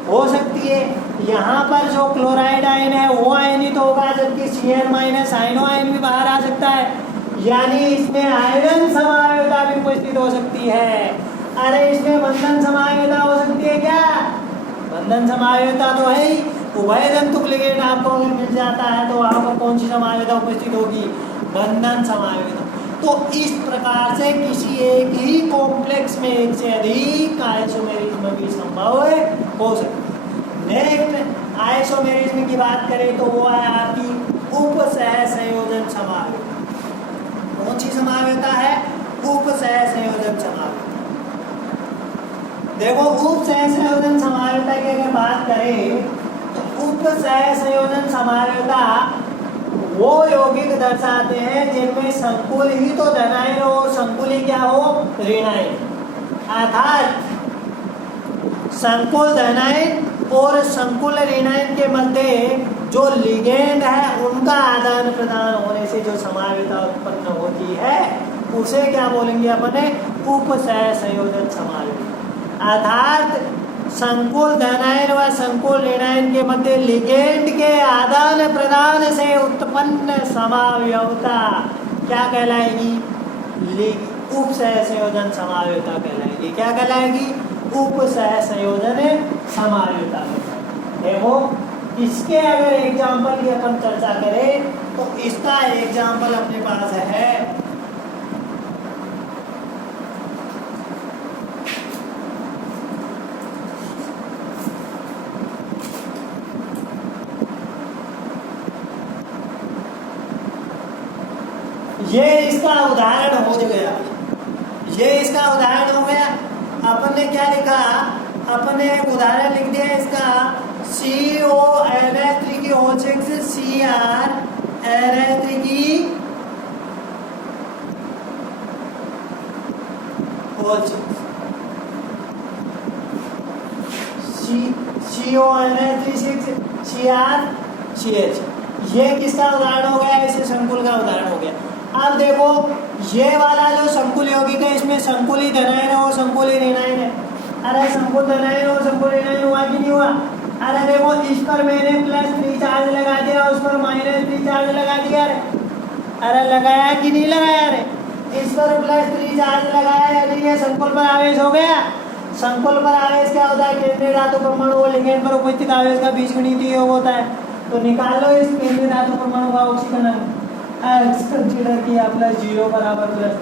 हो सकती है। यहाँ पर जो क्लोराइड आयन है वो आयनित होगा, जबकि Cl- आयनो आयन भी बाहर आ सकता है, यानी इसमें आयरन समायोगिता भी उपस्थित हो सकती है। अरे इसमें बंधन समायोगिता हो सकती है क्या? बंधन समायोगिता तो है ही, उभय तंतुक लिगेंड आपको अगर मिल जाता है तो वहाँ पर कौन सी समायोगिता उपस्थित होगी? बंधन समायोगिता। तो इस प्रकार से किसी एक ही कॉम्प्लेक्स में एक से अधिक आइसोमेरिज्म भी संभव हो सकती है। नेक्स्ट आइसोमेरिज्म की बात करें तो वो है आपकी उपसह संयोजन समायोगिता। कौन सी समायोगिता है? उपसह संयोजन समायोगिता। देखो उपसह संयोजन समायोगिता की अगर बात करें तो उपसह संयोजन समायोगिता वो यौगिक दर्शाते हैं जिनमें संकुल ही तो धनायन हो, संकुल ही क्या हो, ऋणायन। अर्थात संकुल धनायन और संकुल ऋणायन के मध्य जो लिगेंड है उनका आदान प्रदान होने से जो समायोगिता उत्पन्न होती है उसे क्या बोलेंगे अपने? उपसह संयोजन समायोगिता। अर्थात संकुल धनायन व संकुल ऋणायन के मध्य लिगेंड के आदान प्रदान से उत्पन्न समायोगिता क्या कहलाएगी? उपसह संयोजन समायोगिता कहलाएगी। क्या कहलाएगी? उपसह संयोजन समायोगिता। देखो इसके अगर एग्जाम्पल की अपन चर्चा करें तो इसका एग्जाम्पल अपने पास है ये इसका उदाहरण हो गया, ये इसका उदाहरण हो गया। अपन ने क्या लिखा? अपन ने एक उदाहरण लिख दिया इसका CONH3 की OH CrNH3 की OH CONH3 CrCH। ये किसका उदाहरण हो गया? इसे संकुल का उदाहरण हो गया। अब देखो ये वाला जो संकुल यौगिक है इसमें संकुल ही धनायन है और संकुल ही ऋणायन है। अरे संकुल धनायन और संकुल ऋणायन हुआ कि नहीं हुआ? अरे देखो इस पर मैंने +3 चार्ज लगा दिया, उस पर -3 चार्ज लगा दिया। अरे लगाया कि नहीं लगाया? रे इस पर +3 चार्ज लगाया यानी ये संकुल पर आवेश हो गया। संकुल पर आवेश क्या होता है? केंद्रीय धातु परमाणु और लिगेंड पर उपस्थित आवेश का बीजगणितीय योग होता है। तो निकाल लो इस केंद्रीय धातु परमाणु का ऑक्सीकरण, कंसीडर किया +0 बराबर प्लस,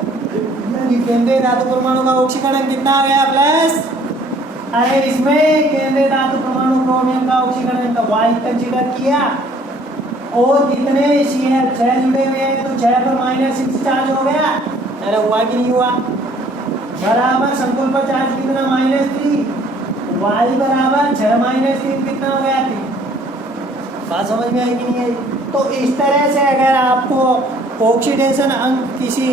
यानी केंद्रीय धातु परमाणु का ऑक्सीकरण कितना आ गया? प्लस। अरे इसमें केंद्रीय धातु परमाणु क्रोमियम का ऑक्सीकरण का Y कंसीडर किया और कितने Cl 6 जुड़े हुए हैं तो 6 पर -6 चार्ज हो गया। अरे हुआ कि नहीं हुआ? बराबर संकुल पर चार्ज कितना? -3। Y बराबर 6 - 3 कितना हो गया? 3। बात समझ में आई कि नहीं आई? तो इस तरह से अगर आपको ऑक्सीडेशन अंक किसी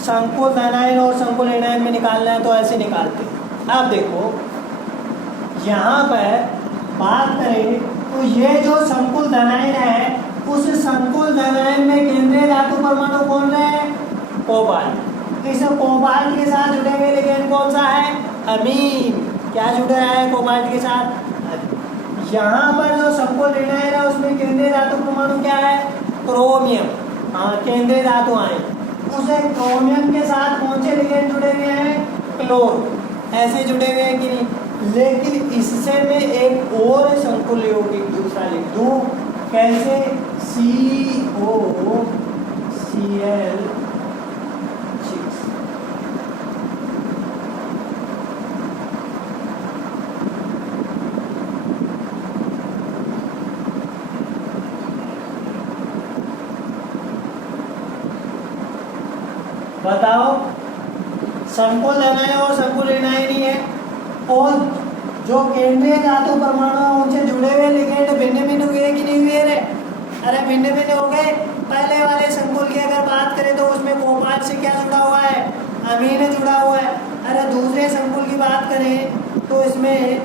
संकुल धनायन और संकुल ऋणायन में निकालना है तो ऐसे निकालते हैं। अब देखो यहाँ पर बात करें तो ये जो संकुल धनायन है उस संकुल धनायन में केंद्रीय धातु परमाणु कौन रहे? कोबाल्ट। इस कोबाल्ट के साथ जुड़े हुए लिगेंड कौन सा है? अमीन। क्या जुड़ रहा है कोबाल्ट के साथ? यहाँ पर जो संकुल ऋणायन है उसमें केंद्रीय धातु परमाणु क्या है? क्रोमियम। हाँ, केंद्रीय धातु आए उसे क्रोमियम के साथ कौन से लिगेंड जुड़े हुए हैं? क्लोर। ऐसे जुड़े हुए हैं कि नहीं? लेकिन इससे मैं एक और संकुल यौगिक दूसरा लिख दूं। कैसे? COCl6। बताओ, संकुल धनायन और संकुल ऋणायन ही है और जो केंद्रीय धातु परमाणु है उनसे जुड़े हुए लिगेंड भिन्न भिन्न हुए कि नहीं हुए रे? अरे भिन्न भिन्न हो गए। पहले वाले संकुल की अगर बात करें तो उसमें कोबाल्ट से क्या जुड़ा हुआ है? अमीन जुड़ा हुआ है। अरे दूसरे संकुल की बात करें तो इसमें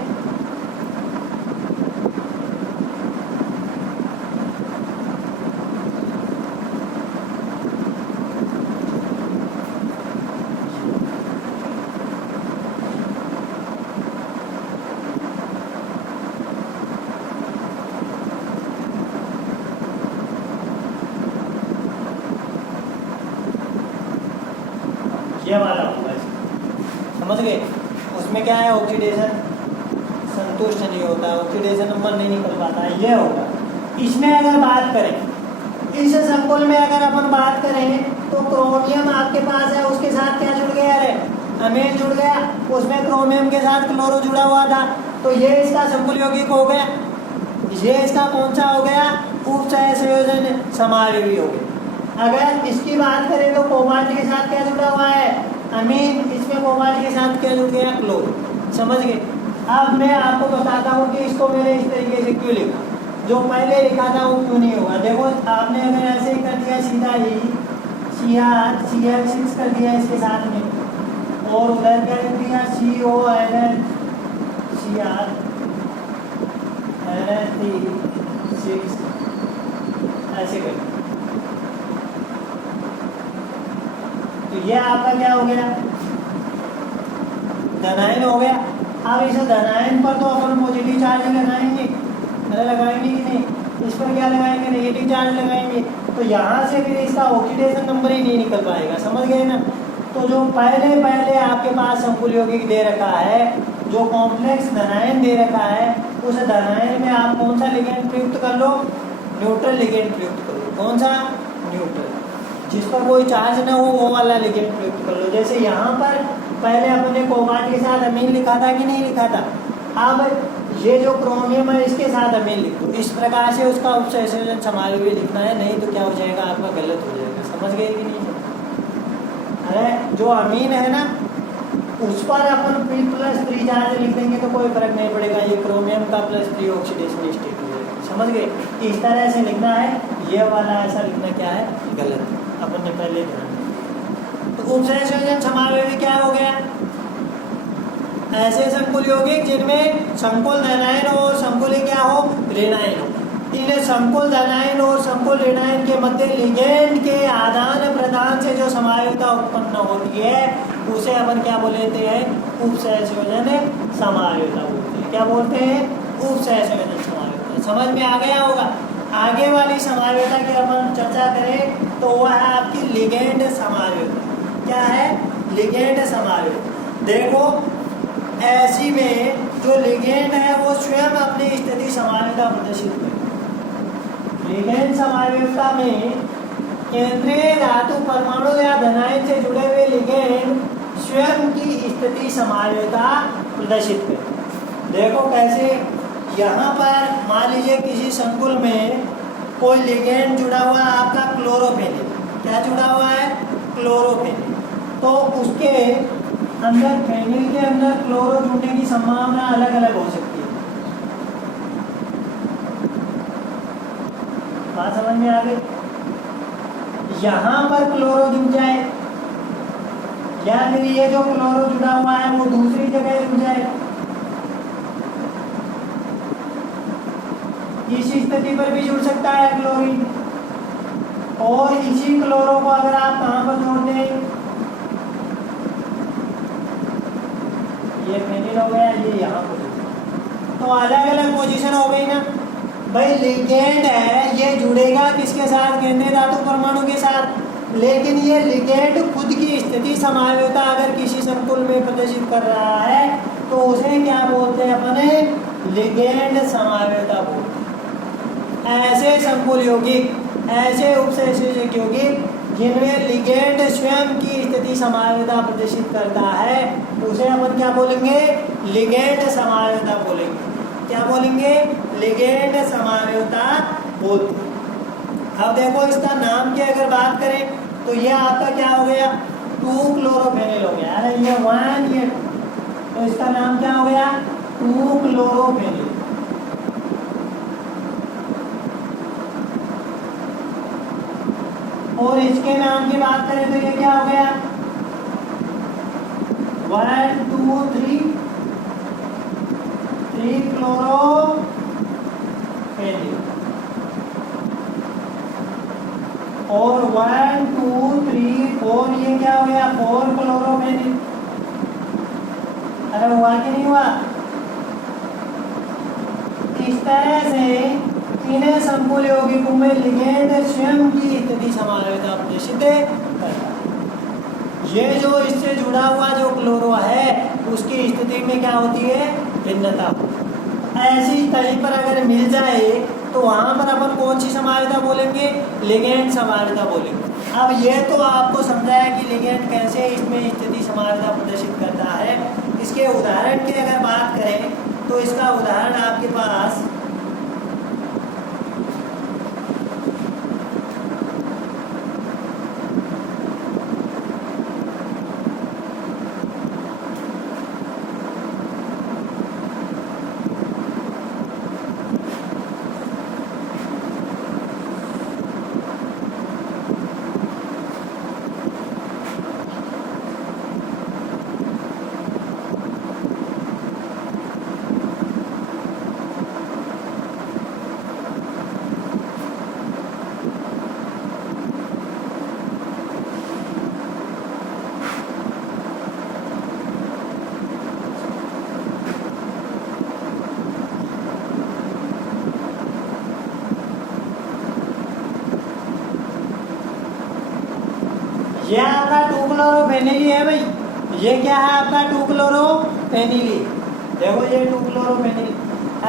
ये वाला होगा। समझ गए? उसमें क्या है? ऑक्सीडेशन संतुष्ट नहीं होता, ऑक्सीडेशन नंबर नहीं निकल पाता, ये होगा। इसमें अगर बात करें, इस संकुल में अगर अपन बात करें तो क्रोमियम आपके पास है, उसके साथ क्या जुड़ गया? अरे अमीन जुड़ गया। उसमें क्रोमियम के साथ क्लोरो जुड़ा हुआ था, तो ये इसका संकुल यौगिक हो गया। ये इसका कौन सा हो गया? उपसहसंयोजन समावयवी हो गया। अगर इसकी बात करें तो कोबाल्ट के साथ क्या जुड़ा हुआ है? अमीन। इसमें कोबाल्ट के साथ क्या जुड़ गया? क्लोर। समझ गए? अब मैं आपको बताता हूँ कि इसको मैंने इस तरीके से क्यों लिखा, जो पहले लिखा था वो क्यों नहीं होगा। देखो, आपने अगर ऐसे ही कर दिया सीधा ही CR6 कर दिया इसके साथ में और उधर क्या लिख दिया? CONH CR6 ऐसे कर, तो ये आपका क्या हो गया? धनायन हो गया। अब इस धनायन पर तो अपन पॉजिटिव चार्ज लगाएंगे, अरे लगाएंगे कि नहीं? इस पर क्या लगाएंगे? नेगेटिव चार्ज लगाएंगे। तो यहाँ से फिर इसका ऑक्सीडेशन नंबर ही नहीं निकल पाएगा। समझ गए ना? तो जो पहले आपके पास संकुल यौगिक दे रखा है, जो कॉम्प्लेक्स धनायन दे रखा है, उस धनायन में आप कौन सा लिगेंड प्रयुक्त कर लो? न्यूट्रल लिगेंड प्रयुक्त करो। कौन सा? न्यूट्रल। जिस पर कोई चार्ज ना हो वो वाला लिगेंड प्रयुक्त कर लो। जैसे यहाँ पर पहले अपने कोबाल्ट के साथ अमीन लिखा था कि नहीं लिखा था? अब ये जो क्रोमियम है इसके साथ अमीन लिखो। इस प्रकार से उसका उपसहसंयोजन समावयवी लिखना है, नहीं तो क्या हो जाएगा? आपका गलत हो जाएगा। समझ गए कि नहीं? अरे जो अमीन है ना उस पर अपन P+3 चार्ज लिख देंगे तो कोई फर्क नहीं पड़ेगा। ये क्रोमियम का +3 ऑक्सीडेशन स्टेट हो जाएगा। समझ गए? इस तरह से लिखना है। ये वाला ऐसा लिखना क्या है? गलत है। अपन ने पहले ध्यान। तो उपसहसंयोजन समावयवी क्या हो गया? ऐसे संकुल यौगिक जिनमें संकुल धनायन और संकुल क्या हो? ऋणायन हो। इन संकुल धनायन और संकुल ऋणायन के मध्य लिगेंड के आदान प्रदान से जो समावयविता उत्पन्न होती है उसे अपन क्या बोलते हैं? उपसहसंयोजन समावयविता बोलते हैं। क्या बोलते हैं? उपसहसंयोजन समावयविता। समझ में आ गया होगा? आगे वाली समावयविता की अपन चर्चा करें तो वह है आपकी लिगेंड समावयविता। क्या है? लिगेंड समावयविता। देखो, ऐसी में जो लिगेंड है वो स्वयं अपनी स्थिति समावयविता प्रदर्शित करे। लिगेंड समावयविता में केंद्रीय धातु परमाणु या धनायन से जुड़े हुए लिगेंड स्वयं की स्थिति समावयविता प्रदर्शित करे। देखो कैसे? यहाँ पर मान लीजिए किसी संकुल में कोई लिगेंड जुड़ा हुआ है आपका क्लोरोफेनिल। क्या जुड़ा हुआ है? क्लोरोफेनिल। तो उसके अंदर फेनिल के अंदर क्लोरो जुड़ने की संभावना अलग अलग हो सकती है। बात समझ समझ में आ गई? यहाँ पर क्लोरो जुड़ जाए या फिर ये जो क्लोरो जुड़ा हुआ है वो दूसरी जगह जुड़ जाए, इस स्थिति पर भी जुड़ सकता है क्लोरीन। और इसी क्लोरो को अगर आप कहाँ पर जोड़ दें, ये फेनिल हो गया, ये यहाँ पर, तो अलग अलग पोजीशन हो गई ना भाई। लिगेंड है, ये जुड़ेगा किसके साथ? केंद्रीय धातु परमाणु के साथ। लेकिन ये लिगेंड खुद की स्थिति समावयवता अगर किसी संकुल में प्रदर्शित कर रहा है तो उसे क्या बोलते हैं अपने? लिगेंड समावयवता बोलते हैं। ऐसे संकुल यौगिक, ऐसे उपसंयोजक यौगिक जिनमें लिगेंड स्वयं की स्थिति समावयवता प्रदर्शित करता है उसे अपन क्या बोलेंगे? लिगेंड समावयवता बोलेंगे। क्या बोलेंगे? लिगेंड समावयवता बोलते हैं। अब देखो इसका नाम की अगर बात करें तो ये आपका क्या हो गया? 2-क्लोरोफेनिल हो गया। अरे ये 1 ये 2, तो इसका नाम क्या हो गया? 2-क्लोरोफेनिल। और इसके नाम की बात करें तो ये क्या हो गया? 1 2 3 3-क्लोरोफेनिल। और 1 2 3 4 ये क्या हो गया? 4-क्लोरोफेनिल। अरे हुआ कि नहीं हुआ? इस तरह से इन्हें संकुल यौगिकों में लिगेंड स्वयं की स्थिति समावयवता प्रदर्शित करता है। ये जो इससे जुड़ा हुआ जो क्लोरो है उसकी स्थिति में क्या होती है? भिन्नता। ऐसी तली पर अगर मिल जाए तो वहां पर अपन कौन सी समावयवता बोलेंगे? लिगेंड समावयवता बोलेंगे। अब ये तो आपको समझाया कि लिगेंड कैसे इसमें स्थिति समावयवता प्रदर्शित करता है। इसके उदाहरण की अगर बात करें तो इसका उदाहरण आपके पास ये आपका 2-क्लोरोफेनिल है भाई। ये क्या है आपका? 2-क्लोरोफेनिल। देखो ये 2-क्लोरोफेनिल।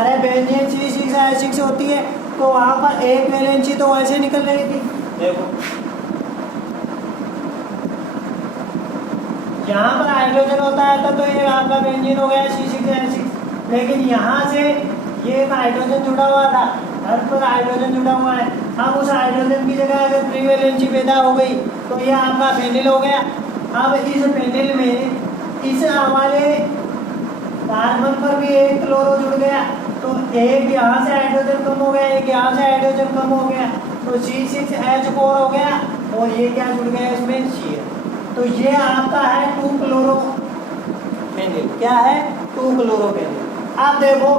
अरे बेंजीन C6H6 होती है तो वहाँ पर एक वैलेंसी तो वैसे निकल रही थी। देखो यहाँ पर हाइड्रोजन होता है तब तो ये आपका बेंजीन हो गया C6H6। लेकिन यहाँ से ये हाइड्रोजन जुड़ा हुआ था, अर्थ पर हाइड्रोजन जुड़ा हुआ है। अब उस हाइड्रोजन की जगह अगर फ्री वैलेंसी पैदा हो गई तो ये आपका फेनिल हो गया। अब इस फेनिल में इस हमारे कार्बन पर भी एक क्लोरो जुड़ गया तो एक यहाँ से हाइड्रोजन कम हो गया, एक यहाँ से हाइड्रोजन कम हो गया तो C6H4 हो गया और ये क्या जुड़ गया इसमें? Cl। तो ये आपका है 2-क्लोरोफेनिल। क्या है? 2-क्लोरोफेनिल। अब देखो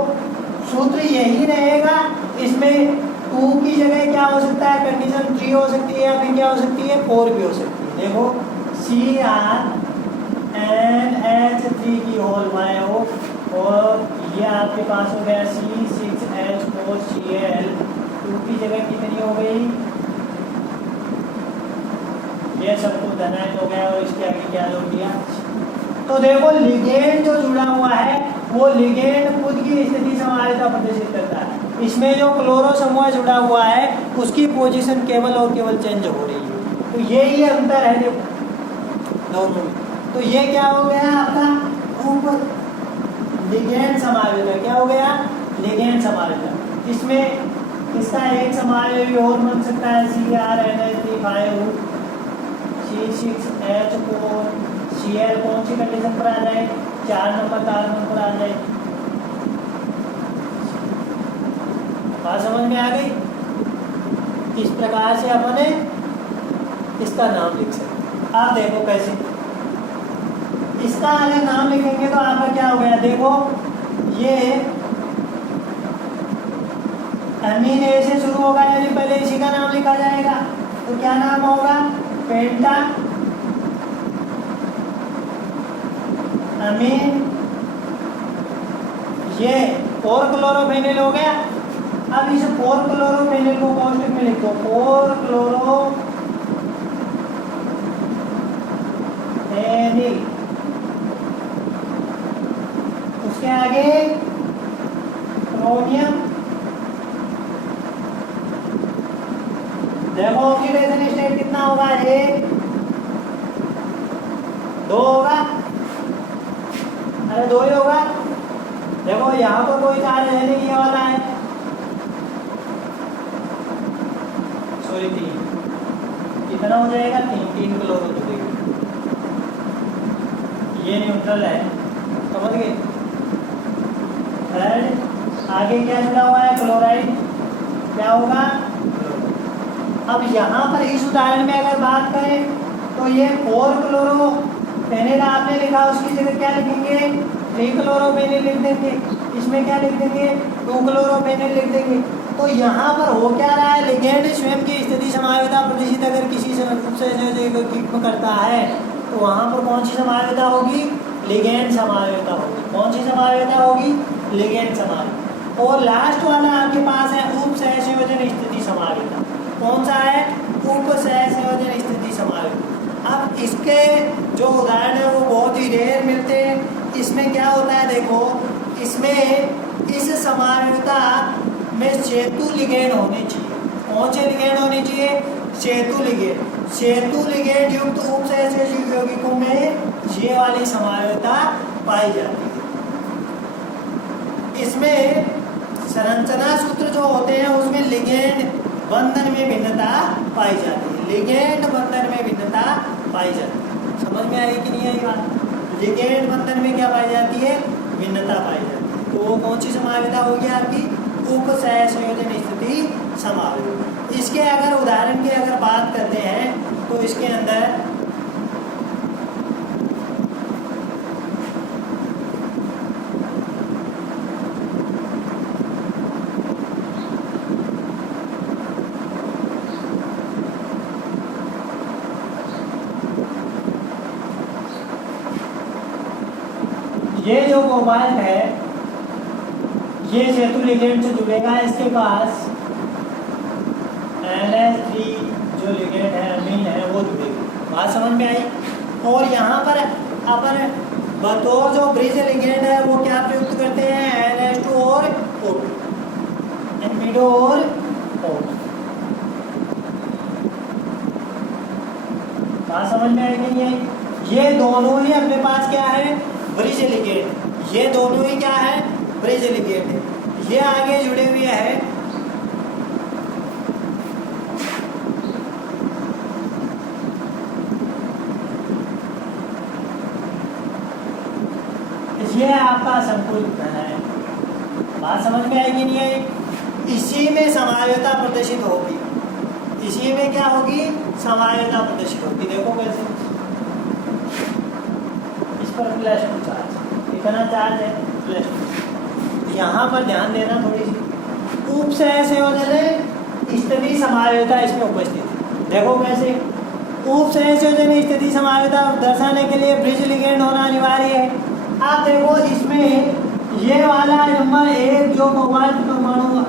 सूत्र यही रहेगा, इसमें 2 की जगह क्या हो सकता है? कंडीशन 3 हो सकती है या फिर क्या हो सकती है? 4 भी हो सकती है। देखो CrNH3 की होल बायो और ये आपके पास हो गया C6H4Cl। 2 की जगह कितनी हो गई? ये सब कुछ धनायन हो गया और इसके आगे क्या जोड़ दिया? तो देखो लिगेंड जो जुड़ा हुआ है वो लिगेंड खुद की स्थिति समावयवता प्रदर्शित करता है। इसमें जो क्लोरो समूह जुड़ा हुआ है उसकी पोजीशन केवल और केवल चेंज हो रही है। तो यही अंतर है देखो दोनों में। तो ये क्या हो गया आपका? ऊपर लिगेंड समावयवता। क्या हो गया? लिगेंड समावयवता। इसमें इसका एक समावयवी और बन सकता है CrNH3 C6H4 Cl। कौन सी कंडीशन पर आ जाए? 4 नंबर कार्बन पर आ जाए। बात समझ में आ गई? इस प्रकार से अपने इसका नाम लिख सकते। आप देखो कैसे, इसका अगर नाम लिखेंगे तो आपका क्या हो गया, देखो ये अमीन ए से शुरू होगा, यानी पहले इसी का नाम लिखा जाएगा। तो क्या नाम होगा, पेंटा अमीन। ये 4 क्लोरोफेनिल हो गया। अब इस 4 क्लोरोफेनिल को कोष्टक में लिख दो, 4 क्लोरोफेनिल। उसके आगे क्रोमियम। देखो ऑक्सीडेशन स्टेट कितना होगा, 1 2 होगा, अरे 2 ही होगा। देखो यहाँ पर कोई चार्ज है नहीं, ये वाला है, सॉरी 3, कितना हो जाएगा, 3 क्लोरो जुड़ेगा। ये न्यूट्रल है, समझ गए। थर्ड आगे क्या जुड़ा हुआ है, क्लोराइड, क्या होगा। अब यहाँ पर इस उदाहरण में अगर बात करें तो ये 4 क्लोरोफेनिल आपने लिखा, उसकी जगह क्या लिखेंगे, 3 क्लोरोफेनिल लिख देंगे। इसमें क्या लिख देंगे, 2 क्लोरोफेनिल लिख देंगे। तो यहाँ पर हो क्या रहा है, लिगेंड स्वयं की स्थिति समायोजिता प्रदर्शित अगर किसी से करता है तो वहाँ पर कौन सी समायोजिता होगी, लिगेंड समायोजिता होगी। कौन सी समायोजिता होगी, लिगेंड समायोजिता। और लास्ट वाला आपके पास है उप सहसंयोजन स्थिति समायोजिता। कौन सा है, उप सहसंयोजन स्थिति समायोजिता। अब इसके जो उदाहरण है वो बहुत ही रेयर मिलते हैं। इसमें क्या होता है, देखो इसमें इस समायोजिता में सेतु लिगेंड होनी चाहिए। कौन से लिगेंड होनी चाहिए, सेतु लिगेंड। सेतु लिगेंड युक्त उप सहसंयोजक यौगिकों में ये वाली समायोजिता पाई जाती है। इसमें संरचना सूत्र जो होते हैं उसमें लिगेंड बंधन में भिन्नता पाई जाती है। लिगेंड बंधन में भिन्नता पाई जाती है। समझ में आई कि नहीं आई बात। लिगेंड बंधन में क्या पाई जाती है, भिन्नता पाई जाती है। तो वो कौन सी समायोजिता होगी आपकी, उप सहसंयोजन स्थिति समायोजिता। इसके अगर उदाहरण की अगर बात करते हैं तो इसके अंदर ये जो कोबाल्ट है ये सेतु लिगेंड से जुड़ेगा, इसके पास NH3 जो लिगेंड है अमीन है वो जुड़ेगी। बात समझ में आई। और यहाँ पर अपन बतौर जो ब्रिज लिगेंड है वो क्या प्रयुक्त करते हैं, NH2 और O2, N-मिडो और O2। बात समझ में आई कि नहीं आई। ये दोनों ही अपने पास क्या है, ब्रिज लिगेंड। ये दोनों ही क्या है, ब्रिज लिगेंड है। ये आगे जुड़े हुए हैं ये आपका संकुल है। बात समझ में आएगी नहीं आई। इसी में समायोजिता प्रदर्शित होगी, इसी में क्या होगी, समायोजिता प्रदर्शित होगी। देखो कैसे, इस पर +2 चार्ज, इतना चार्ज है +2। यहाँ पर ध्यान देना थोड़ी सी, उप सहसंयोजन स्थिति समायोजिता इसमें उपस्थित है। देखो कैसे, उप सहसंयोजन स्थिति समायोजिता दर्शाने के लिए ब्रिज लिगेंड होना अनिवार्य है। आप देखो इसमें ये वाला नंबर 1 जो कोबाल्ट परमाणु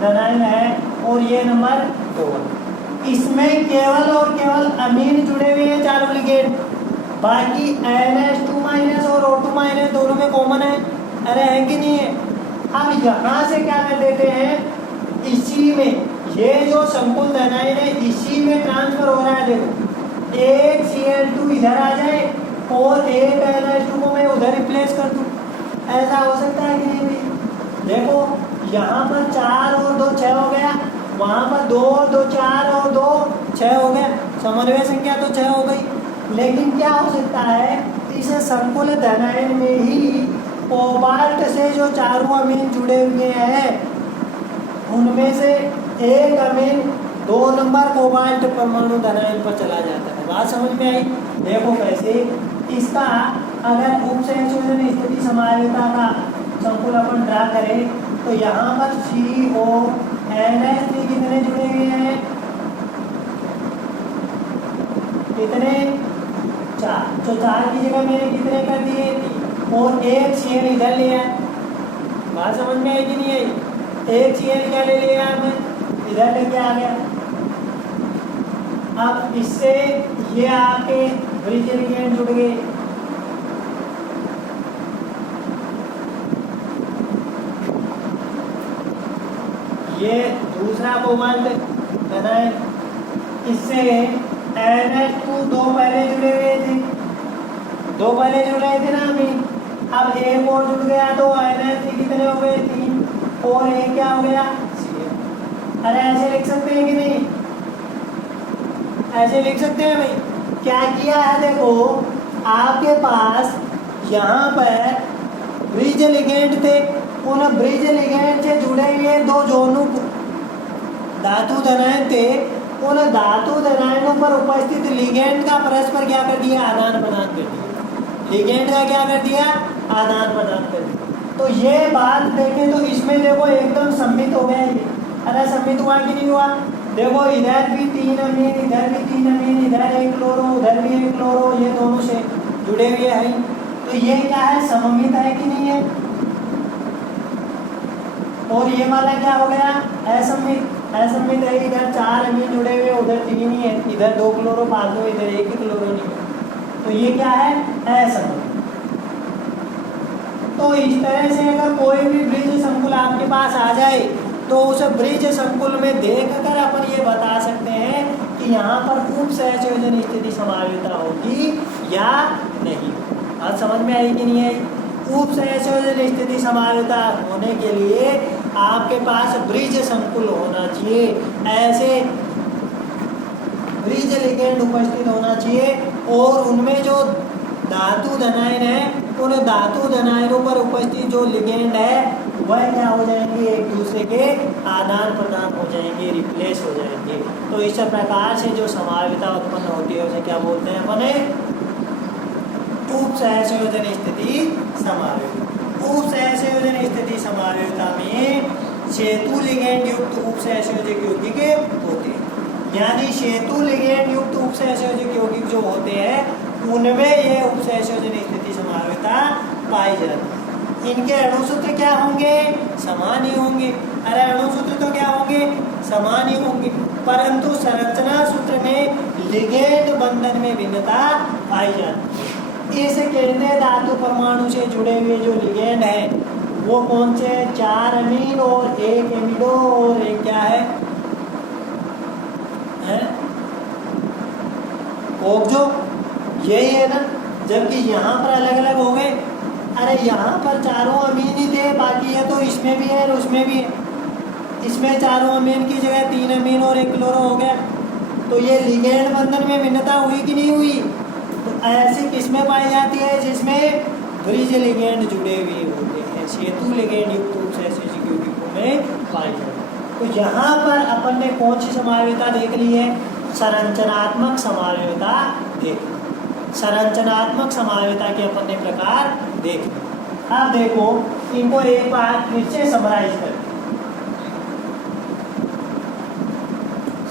धनायन है और ये नंबर 2, इसमें केवल और केवल अमीन जुड़े हुए हैं चारों लिगेंड। बाकी NH2- और O2- दोनों में कॉमन है। अरे है कि नहीं है। अब यहाँ से क्या कर देते हैं, इसी में ये जो संकुल धनायन है इसी में ट्रांसफर हो रहा है। देखो एक Cl2 इधर आ जाए और एक NH2 को मैं उधर रिप्लेस कर दूं, ऐसा हो सकता है कि नहीं भाई। देखो यहाँ पर 4 और 2 6 हो गया, वहाँ पर 2 और 2 4 और 2 6 हो गया। समन्वय संख्या तो 6 हो गई। लेकिन क्या हो सकता है, इस संकुल धनायन में ही कोबाल्ट से जो चारों अमीन जुड़े हुए हैं उनमें से एक अमीन 2 नंबर कोबाल्ट परमाणु धनायन पर चला जाता है। बात समझ में आई? देखो कैसे इसका अगर उपसंयोजन स्थिति समायोजकता का संकुल अपन ड्रा करें तो यहाँ पर CONH3 कितने जुड़े हुए हैं? कितने? 4। तो 4 की जगह मैंने कितने कर दिए? 3 और एक Cl इधर ले आए। बात समझ में आई कि नहीं आई? एक Cl क्या ले लिया मैं? इधर लेके आ गया। अब इससे ये आपके ब्रिज लिगेंड जुड़ गए। ये दूसरा कोबाल्ट धनायन, इससे NH2 2 पहले जुड़े हुए थे, 2 पहले जुड़ रहे थे ना अभी। अब एक और जुड़ गया तो NH3 कितने हो गए? 3 और एक क्या हो गया? Cl। अरे ऐसे लिख सकते हैं कि नहीं? ऐसे लिख सकते हैं भाई। क्या किया है देखो, आपके पास यहाँ पर ब्रिज लिगेंड थे, उन ब्रिज लिगेंड से जुड़े हुए 2 जोनों धातु धनायन थे, उन धातु धनायनों पर उपस्थित लिगेंड का परस्पर क्या कर दिया? आदान प्रदान कर दिया। लिगेंड का क्या कर दिया? आदान प्रदान कर दिया। तो ये बात देखें तो इसमें देखो एकदम सम्मित हो गया ये। अरे सम्मित हुआ कि नहीं हुआ? देखो इधर भी 3 अमीन, इधर भी 3 अमीन, इधर एक क्लोरो, उधर भी एक क्लोरो, ये दोनों से जुड़े हुए हैं। तो ये क्या है? सममित है कि नहीं है? और ये वाला क्या हो गया? असम्मित। असम्मित है, इधर 4 अमीन जुड़े हुए, उधर 3 ही है, इधर 2 क्लोरो फालतू, इधर एक ही क्लोरो नहीं है। तो ये क्या है? असम्मित। तो इस तरह से अगर कोई भी ब्रिज संकुल आपके पास आ जाए तो उस ब्रिज संकुल में देखकर अपन ये बता सकते हैं कि यहाँ पर उप सहसंयोजन स्थिति समायोजिता होगी या नहीं। आज समझ में आई कि नहीं आई? उप सहसंयोजन स्थिति समायोजिता होने के लिए आपके पास ब्रिज संकुल होना चाहिए, ऐसे ब्रिज लिगेंड उपस्थित होना चाहिए और उनमें जो धातु धनायन है उन धातु धनायनों पर उपस्थित जो लिगेंड है वह क्या हो जाएंगे? एक दूसरे के आदान प्रदान हो जाएंगे, रिप्लेस हो जाएंगे। तो इस प्रकार से जो समायोजिता उत्पन्न होती है उसे क्या बोलते हैं अपने? उप सहसंयोजन स्थिति समायोजिता। उप सहसंयोजन स्थिति समायोजिता में सेतु लिगेंड युक्त उप सहसंयोजक यौगिक होते हैं। यानी सेतु लिगेंड युक्त उप सहसंयोजक यौगिक जो होते हैं उनमें ये उप सहसंयोजन स्थिति समायोजिता पाई जाती है। इनके अणुसूत्र क्या होंगे? समान ही होंगे। अरे अणुसूत्र तो क्या होंगे? समान ही होंगे, परंतु संरचना सूत्र में लिगेंड बंधन में भिन्नता पाई जाती है। इस केंद्रीय धातु परमाणु से जुड़े हुए जो लिगेंड है वो कौन से? 4 अमीन और 1 एमिडो और एक क्या है? ऑक्सो। यही है ना। जबकि यहाँ पर अलग अलग हो गए। अरे यहाँ पर चारों अमीन ही थे, बाकी है तो इसमें भी है और उसमें भी है। इसमें चारों अमीन की जगह 3 अमीन और 1 क्लोरो हो गया। तो ये लिगेंड बंधन में भिन्नता हुई कि नहीं हुई? तो ऐसी किस्में पाई जाती है जिसमें ब्रिज लिगेंड जुड़े हुए होते हैं, सेतु लिगेंड युक्त उप सहसंयोजक यौगिकों में पाई जाती है। तो यहाँ पर अपन ने कौन सी समायोजिता देख ली है? संरचनात्मक समायोजिता देख। संरचनात्मक समायोजिता के अपन ने प्रकार देख। अब देखो इनको एक बार फिर से समराइज कर।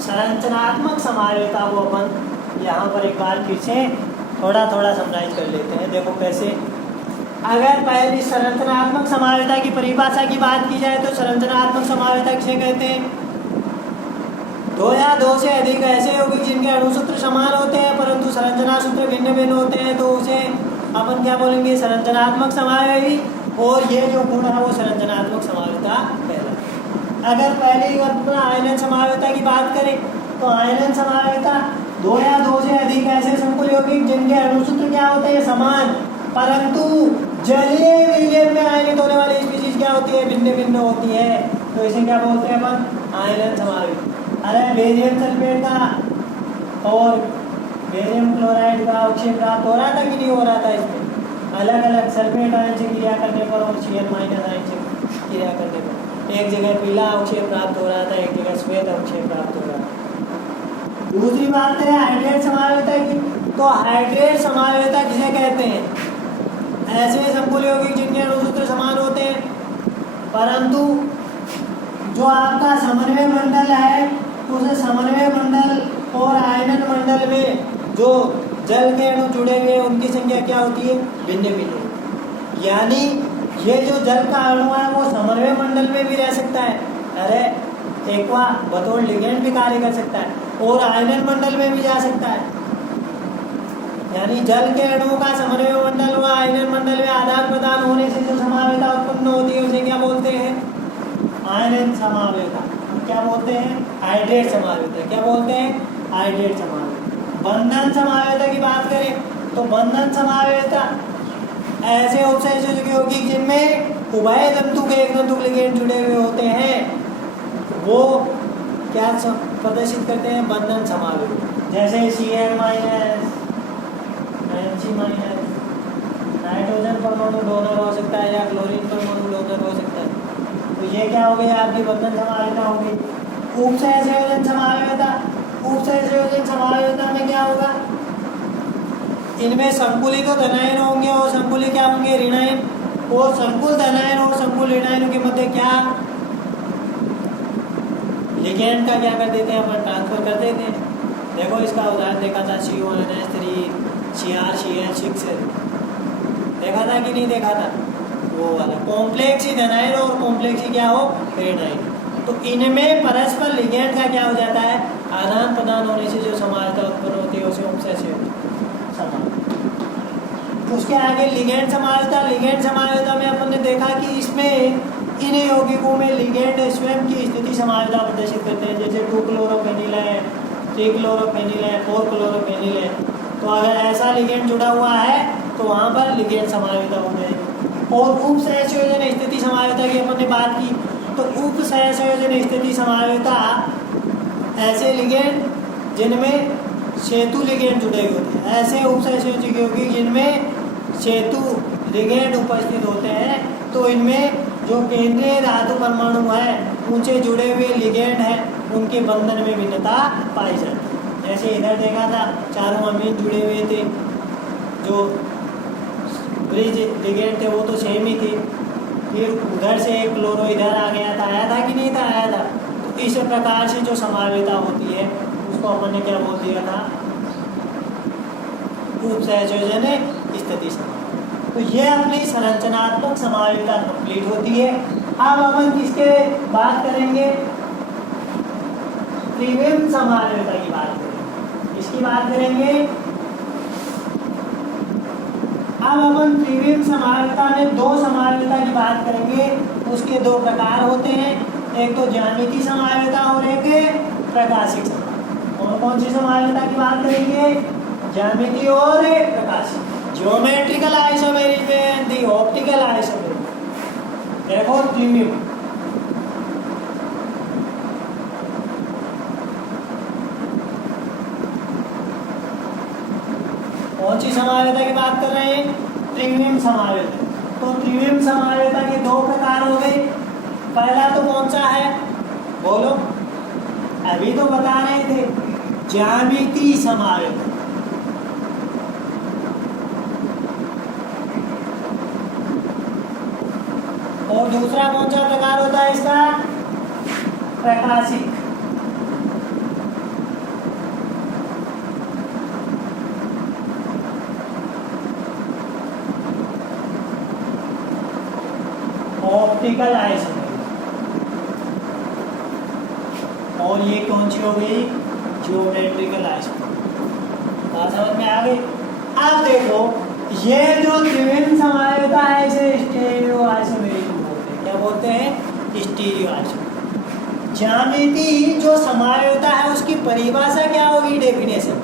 संरचनात्मक समायोजिता को अपन यहाँ पर एक बार फिर से थोड़ा थोड़ा समराइज कर लेते हैं। देखो कैसे। अगर पहली संरचनात्मक समायोजिता की परिभाषा की बात की जाए तो संरचनात्मक समायोजिता किसे कहते हैं? 2 या 2 से अधिक ऐसे यौगिक जिनके अणुसूत्र समान होते हैं परंतु संरचना सूत्र भिन्न भिन्न होते हैं तो उसे अपन क्या बोलेंगे? संरचनात्मक समायोजी। और ये जो गुण है वो संरचनात्मक समायोजिता कहलाता है। अगर पहले अपना आयनन समायोजिता की बात करें तो आयनन समायोजिता 2 या 2 से अधिक ऐसे संकुल यौगिक जिनके अणुसूत्र क्या होते हैं? समान, परंतु जलीय विलयन में आयनित होने वाली स्पीशीज क्या होती है? भिन्न भिन्न होती है। तो इसे क्या बोलते हैं अपन? आयनन समायोजिता। अरे बेरियम सल्फेट का और बेरियम क्लोराइड का अवक्षेप प्राप्त हो रहा था कि नहीं हो रहा था? इसमें अलग अलग सल्फेट आयन से क्रिया करने पर और Cl- आयन से क्रिया करने पर एक जगह पीला अवक्षेप प्राप्त हो रहा था, एक जगह श्वेत अवक्षेप प्राप्त हो रहा था। दूसरी बात है हाइड्रेट समावेता की, तो हाइड्रेट समावेता किसे कहते हैं? ऐसे संकुल यौगिक जिनके अणुसूत्र समान होते हैं, परंतु जो आपका समन्वय मंडल है उस समन्वय मंडल और आयनन मंडल में जो जल के अणु जुड़े हुए हैं उनकी संख्या क्या होती है? भिन्न भिन्न। यानी ये जो जल का अणु है वो समन्वय मंडल में भी रह सकता है, अरे एक्वा बतौर लिगेंड भी कार्य कर सकता है, और आयनन मंडल में भी जा सकता है। यानी जल के अणुओं का समन्वय मंडल व आयनन मंडल में आदान प्रदान होने से जो समावेता उत्पन्न होती है उसे क्या बोलते हैं? आयनन समावेता। क्या बोलते हैं? हाइड्रेट समावेता। क्या बोलते हैं? हाइड्रेट समावेता। बंधन समावेता की बात करें तो बंधन समावेता ऐसे उपसंयोजक यौगिक जिनमें उभय तंतु के एक तंतु लिगेंड जुड़े हुए होते हैं वो क्या प्रदर्शित करते हैं? बंधन समावेता। जैसे Cl- NC-, नाइट्रोजन परमाणु डोनर हो सकता है या क्लोरीन परमाणु डोनर हो सकता है। तो ये क्या हो गई? आपकी बंधन समावेता हो गई। उपसंयोजन समावेता, उपसंयोजन समावेता में क्या होगा? इनमें संकुलित तो धनायन होंगे और संकुलित क्या होंगे? ऋणायन। और संकुल धनायन और संकुल ऋणायनों के मध्य क्या लिगेंड का क्या कर देते हैं? अपन ट्रांसफर कर देते हैं। देखो इसका उदाहरण देखा था CO-3 CrCl6 देखा था कि नहीं देखा था? वो वाला कॉम्प्लेक्स ही धनायन और कॉम्प्लेक्स ही क्या हो? ऋणायन। तो इनमें परस्पर लिगेंड का क्या हो जाता है? आदान प्रदान होने से जो समानता उत्पन्न होती है उसे उपसंयोजन समावेता। उसके आगे लिगेंड समावेता। लिगेंड समावेता में अपन ने देखा कि इसमें इन यौगिकों में लिगेंड स्वयं की स्थिति समावेता प्रदर्शित करते हैं। जैसे 2-क्लोरोफेनिल है, 3-क्लोरोफेनिल है, 4-क्लोरोफेनिल है। तो अगर ऐसा लिगेंड जुड़ा हुआ है तो वहाँ पर लिगेंड समावेता हो जाएगी। और उपसंयोजन स्थिति समावेता की अपन ने बात की, तो उपसंयोजन स्थिति समावेता ऐसे लिगेंड जिनमें सेतु लिगेंड जुड़े होते हैं, ऐसे उपसंयोजक यौगिक जिनमें सेतु लिगेंड उपस्थित होते हैं, तो इनमें जो केंद्रीय धातु परमाणु है ऊंचे जुड़े हुए लिगेंड हैं उनके बंधन में भिन्नता पाई जाती है। जैसे इधर देखा था चारों अमीन जुड़े हुए थे, जो ब्रिज लिगेंड थे वो तो सेम ही थे। फिर उधर से एक क्लोरो इधर आ गया था, आया था कि नहीं था? आया था। तो इस प्रकार से जो समावेता होती है उसको अपन ने क्या बोल दिया था? उपसंयोजन स्थिति समावेता। तो ये अपनी संरचनात्मक समावेता कंप्लीट होती है। अब अपन किसके बात करेंगे? त्रिविम समावेता की बात करेंगे। किसकी बात करेंगे? अब अपन त्रिविम समावेता में दो समावेता की बात करेंगे। उसके दो प्रकार होते हैं, एक तो ज्यामितीय समावेता और एक प्रकाशिक समावेता। कौन कौन सी समावेता की बात करेंगे? ज्यामितीय और प्रकाशिक। Geometrical isomerism and the optical isomerism. देखो त्रिविम, कौन सी समावेता की बात कर रहे हैं? त्रिविम समावेता। तो त्रिविम समावेता के दो प्रकार हो गए। पहला तो कौन सा है? बोलो, अभी तो बता रहे थे, ज्यामितीय समावेता। और दूसरा कौन सा प्रकार होता है इसका? प्रकाशिक। Optical isomerism. और ये कौन सी हो गई? Geometrical isomerism. बात समझ में आ गई? अब देखो ये जो त्रिविम समावेता है इसे स्टीरियो आइसोमेरिज्म बोलते हैं। क्या बोलते हैं? Stereo isomerism. ज्यामितीय जो समावेता है उसकी परिभाषा क्या होगी? डेफिनेशन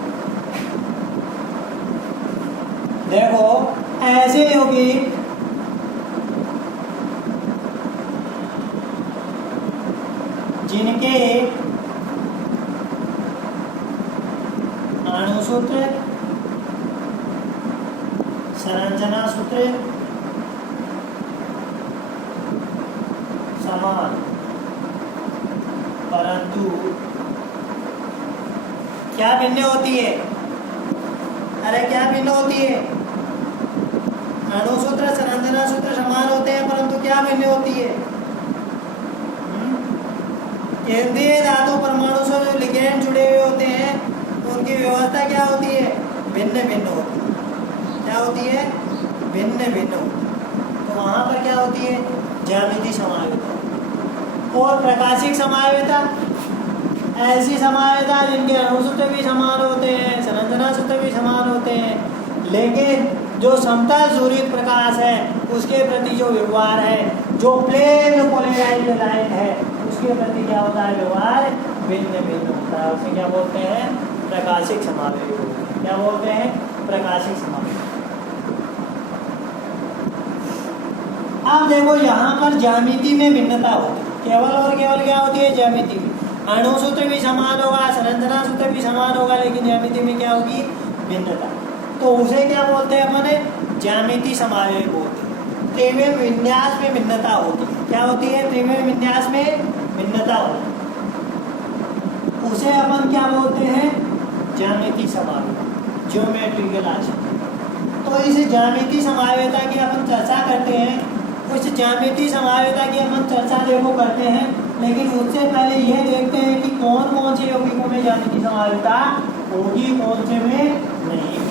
देखो, ऐसे होगी जिनके अणुसूत्र, संरचना सूत्र समान परंतु क्या भिन्न होती है? अरे क्या भिन्न होती है? अणुसूत्र संरचना सूत्र समान होते हैं, परंतु क्या भिन्न होती है? केंद्रीय धातु परमाणु से जो लिगेंड जुड़े हुए होते हैं उनकी व्यवस्था क्या होती है? भिन्न भिन्न होती है। क्या होती है? भिन्न भिन्न होती है। तो वहाँ पर क्या होती है? ज्यामिति समावेता और प्रकाशिक समावेता। ऐसी समावेता जिनके अणुसूत्र भी समान होते हैं, संरचना सूत्र भी समान होते हैं, लेकिन जो समतल सूर्यित प्रकाश है उसके प्रति जो व्यवहार है, जो प्लेन पोलराइज्ड लाइट है, उसके प्रति क्या होता है? व्यवहार भिन्न भिन्न होता है। उसे क्या बोलते हैं? प्रकाशिक समावेश। क्या बोलते हैं? प्रकाशिक समावेश। अब देखो यहाँ पर ज्यामिति में भिन्नता होती है, केवल और केवल क्या होती है? ज्यामिति में। अणुसूत्र भी समान होगा, संरचना सूत्र भी समान होगा, लेकिन ज्यामिति में क्या होगी? भिन्नता। तो उसे क्या बोलते हैं अपन? ज्यामिति समावेश बोलते हैं। त्रिविम विन्यास में भिन्नता होती है। क्या होती है? त्रिविम विन्यास में भिन्नता होती है। उसे अपन क्या बोलते हैं? ज्यामिति समावेश, ज्योमेट्रिकल आइसोमेरी। तो इस ज्यामिति समावेशता की अपन चर्चा करते हैं। उस ज्यामिति समावेशता की अपन चर्चा देखो करते हैं, लेकिन उससे पहले यह देखते हैं कि कौन कौन से यौगिकों में ज्यामिति समावेशता होगी, कौन से में नहीं।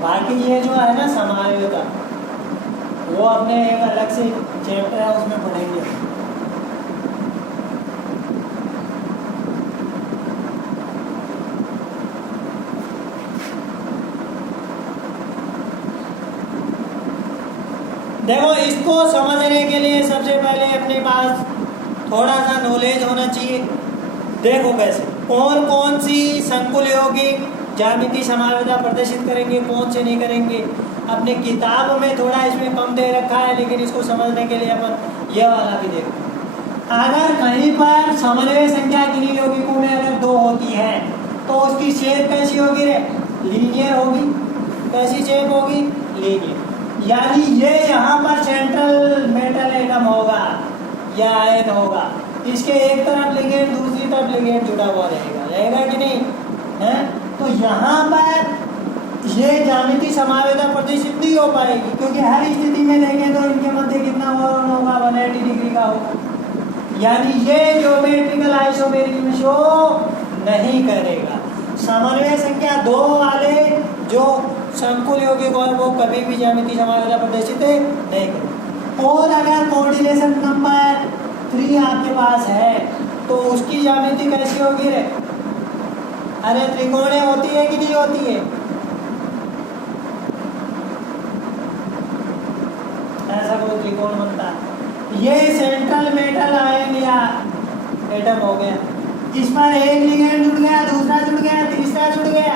बाकी ये जो है ना समावेशता, वो अपने एक अलग से चैप्टर है, उसमें पढ़ेंगे। देखो, इसको समझने के लिए सबसे पहले अपने पास थोड़ा सा नॉलेज होना चाहिए। देखो कैसे, कौन कौन सी संकुल यौगिक ज्यामिति समावेशता प्रदर्शित करेंगे, कौन से नहीं करेंगे। अपने किताब में थोड़ा इसमें कम दे रखा है, लेकिन इसको समझने के लिए अपन यह वाला भी देखो। अगर कहीं पर समन्वय संख्या किन्हीं यौगिकों में अगर 2 होती है तो उसकी शेप कैसी होगी? लीनियर होगी। कैसी शेप होगी? लीनियर। यानी ये यहाँ पर सेंट्रल मेटल एटम होगा या आयन होगा, इसके एक तरफ लिगेंड दूसरी तरफ लिगेंड जुड़ा हुआ रहेगा, रहेगा कि नहीं है? तो यहाँ पर ये ज्यामिति समावेशता प्रदर्शित नहीं हो पाएगी, क्योंकि हर स्थिति में देखें तो इनके मध्य कितना कोण होगा? 180 डिग्री का होगा। यानी ये ज्योमेट्रिकल आइसोमेरी में शो नहीं करेगा। समन्वय संख्या 2 वाले जो संकुल यौगिक है वो कभी भी ज्यामिति समावेशता प्रदर्शित नहीं करेगा। और अगर कोऑर्डिनेशन नंबर 3 आपके पास है तो उसकी ज्यामिति कैसी होगी रे? अरे त्रिकोणीय होती है कि नहीं होती है? ऐसा कोई त्रिकोण बनता है। ये सेंट्रल मेटल आयन या एटम हो गया, इस पर एक लिगेंड जुड़ गया, दूसरा जुड़ गया, तीसरा जुड़ गया।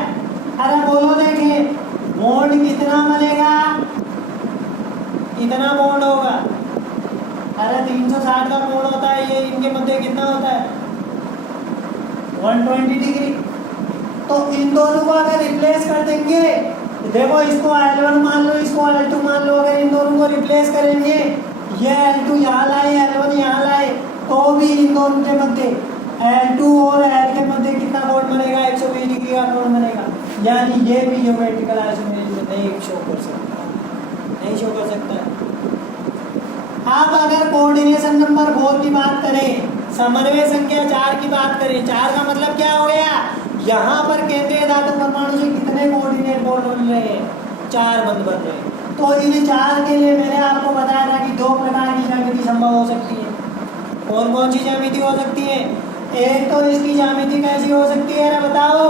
अरे बोलो, देखे बॉन्ड कितना बनेगा? इतना बॉन्ड होगा। अरे 360 का कोण होता है, ये इनके मध्य कितना होता है? 120 डिग्री। तो इन दोनों को अगर रिप्लेस कर देंगे, देखो इसको L1 मान लो, इसको L2 मान लो, अगर इन दोनों को रिप्लेस करेंगे, ये L2 यहाँ लाए, L1 यहाँ लाए, तो भी इन दोनों के मध्य L2 और L के मध्य कितना कोण बनेगा? 120 डिग्री का कोण बनेगा। यानी ये भी ज्योमेट्रिकल आइसोमेरी में नहीं शो कर सकता, नहीं शो कर सकता। आप अगर कोऑर्डिनेशन नंबर 4 की बात करें, समन्वय संख्या 4 की बात करें, 4 का मतलब क्या हो गया? यहाँ पर केंद्रीय धातु परमाणु से कितने कोऑर्डिनेट बॉन्ड बन रहे हैं? 4 बंद बन रहे हैं। तो इन 4 के लिए मैंने आपको बताया था कि 2 प्रकार की ज्यामिति संभव हो सकती है। कौन कौन सी ज्यामिति हो सकती है? एक तो इसकी ज्यामिति कैसी हो सकती है, बताओ?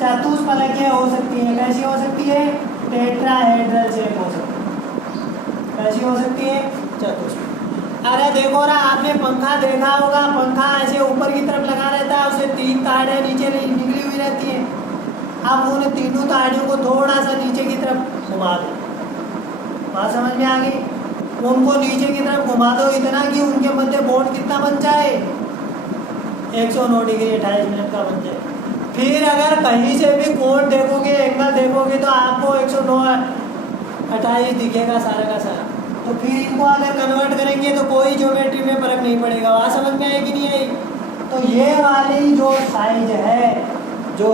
चतुष्फलकीय हो सकती है। कैसी हो सकती है? टेट्राहेड्रल शेप हो सकती है। कैसी हो सकती है? चतुष्फलकीय। अरे देखो ना, आपने पंखा देखा होगा, पंखा ऐसे ऊपर की तरफ लगा रहता है, उसे 3 तारें नीचे निकली हुई रहती हैं। अब उन तीनों तारों को थोड़ा सा नीचे की तरफ घुमा दो, बात समझ में आ गई? उनको नीचे की तरफ घुमा दो इतना कि उनके मध्य बॉन्ड कितना बन जाए, 109 डिग्री 28 मिनट का बन जाए। फिर अगर कहीं से भी कोण देखोगे, एंगल देखोगे तो आपको 109 28 दिखेगा सारा का सारा। तो फिर इनको अगर कन्वर्ट करेंगे तो कोई ज्योमेट्री में फर्क नहीं पड़ेगा। वहाँ समझ में आएगी नहीं आई? तो ये वाली जो साइज है, जो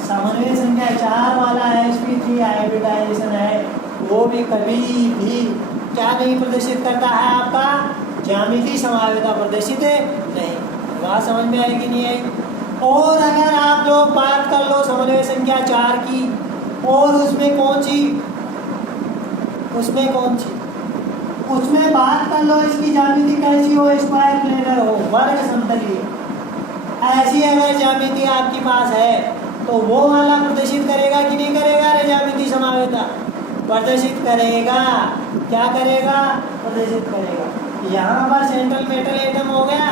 समन्वय संख्या 4 वाला sp3 हाइब्रिडाइजेशन है, वो भी कभी भी क्या नहीं प्रदर्शित करता है, आपका ज्यामितीय समावेता प्रदर्शित नहीं। वहाँ समझ में आएगी नहीं आई? और अगर आप लोग बात कर लो समन्वय संख्या 4 की, और उसमें कौन सी उसमें बात कर लो इसकी ज्यामिति कैसी हो, स्क्वायर प्लेनर हो, वर्ग समतलीय, ऐसी अगर ज्यामिति आपके पास है तो वो वाला प्रदर्शित करेगा कि नहीं करेगा? रे ज्यामिति समावेता प्रदर्शित करेगा। क्या करेगा? प्रदर्शित करेगा। यहाँ पर सेंट्रल मेटल एटम हो गया,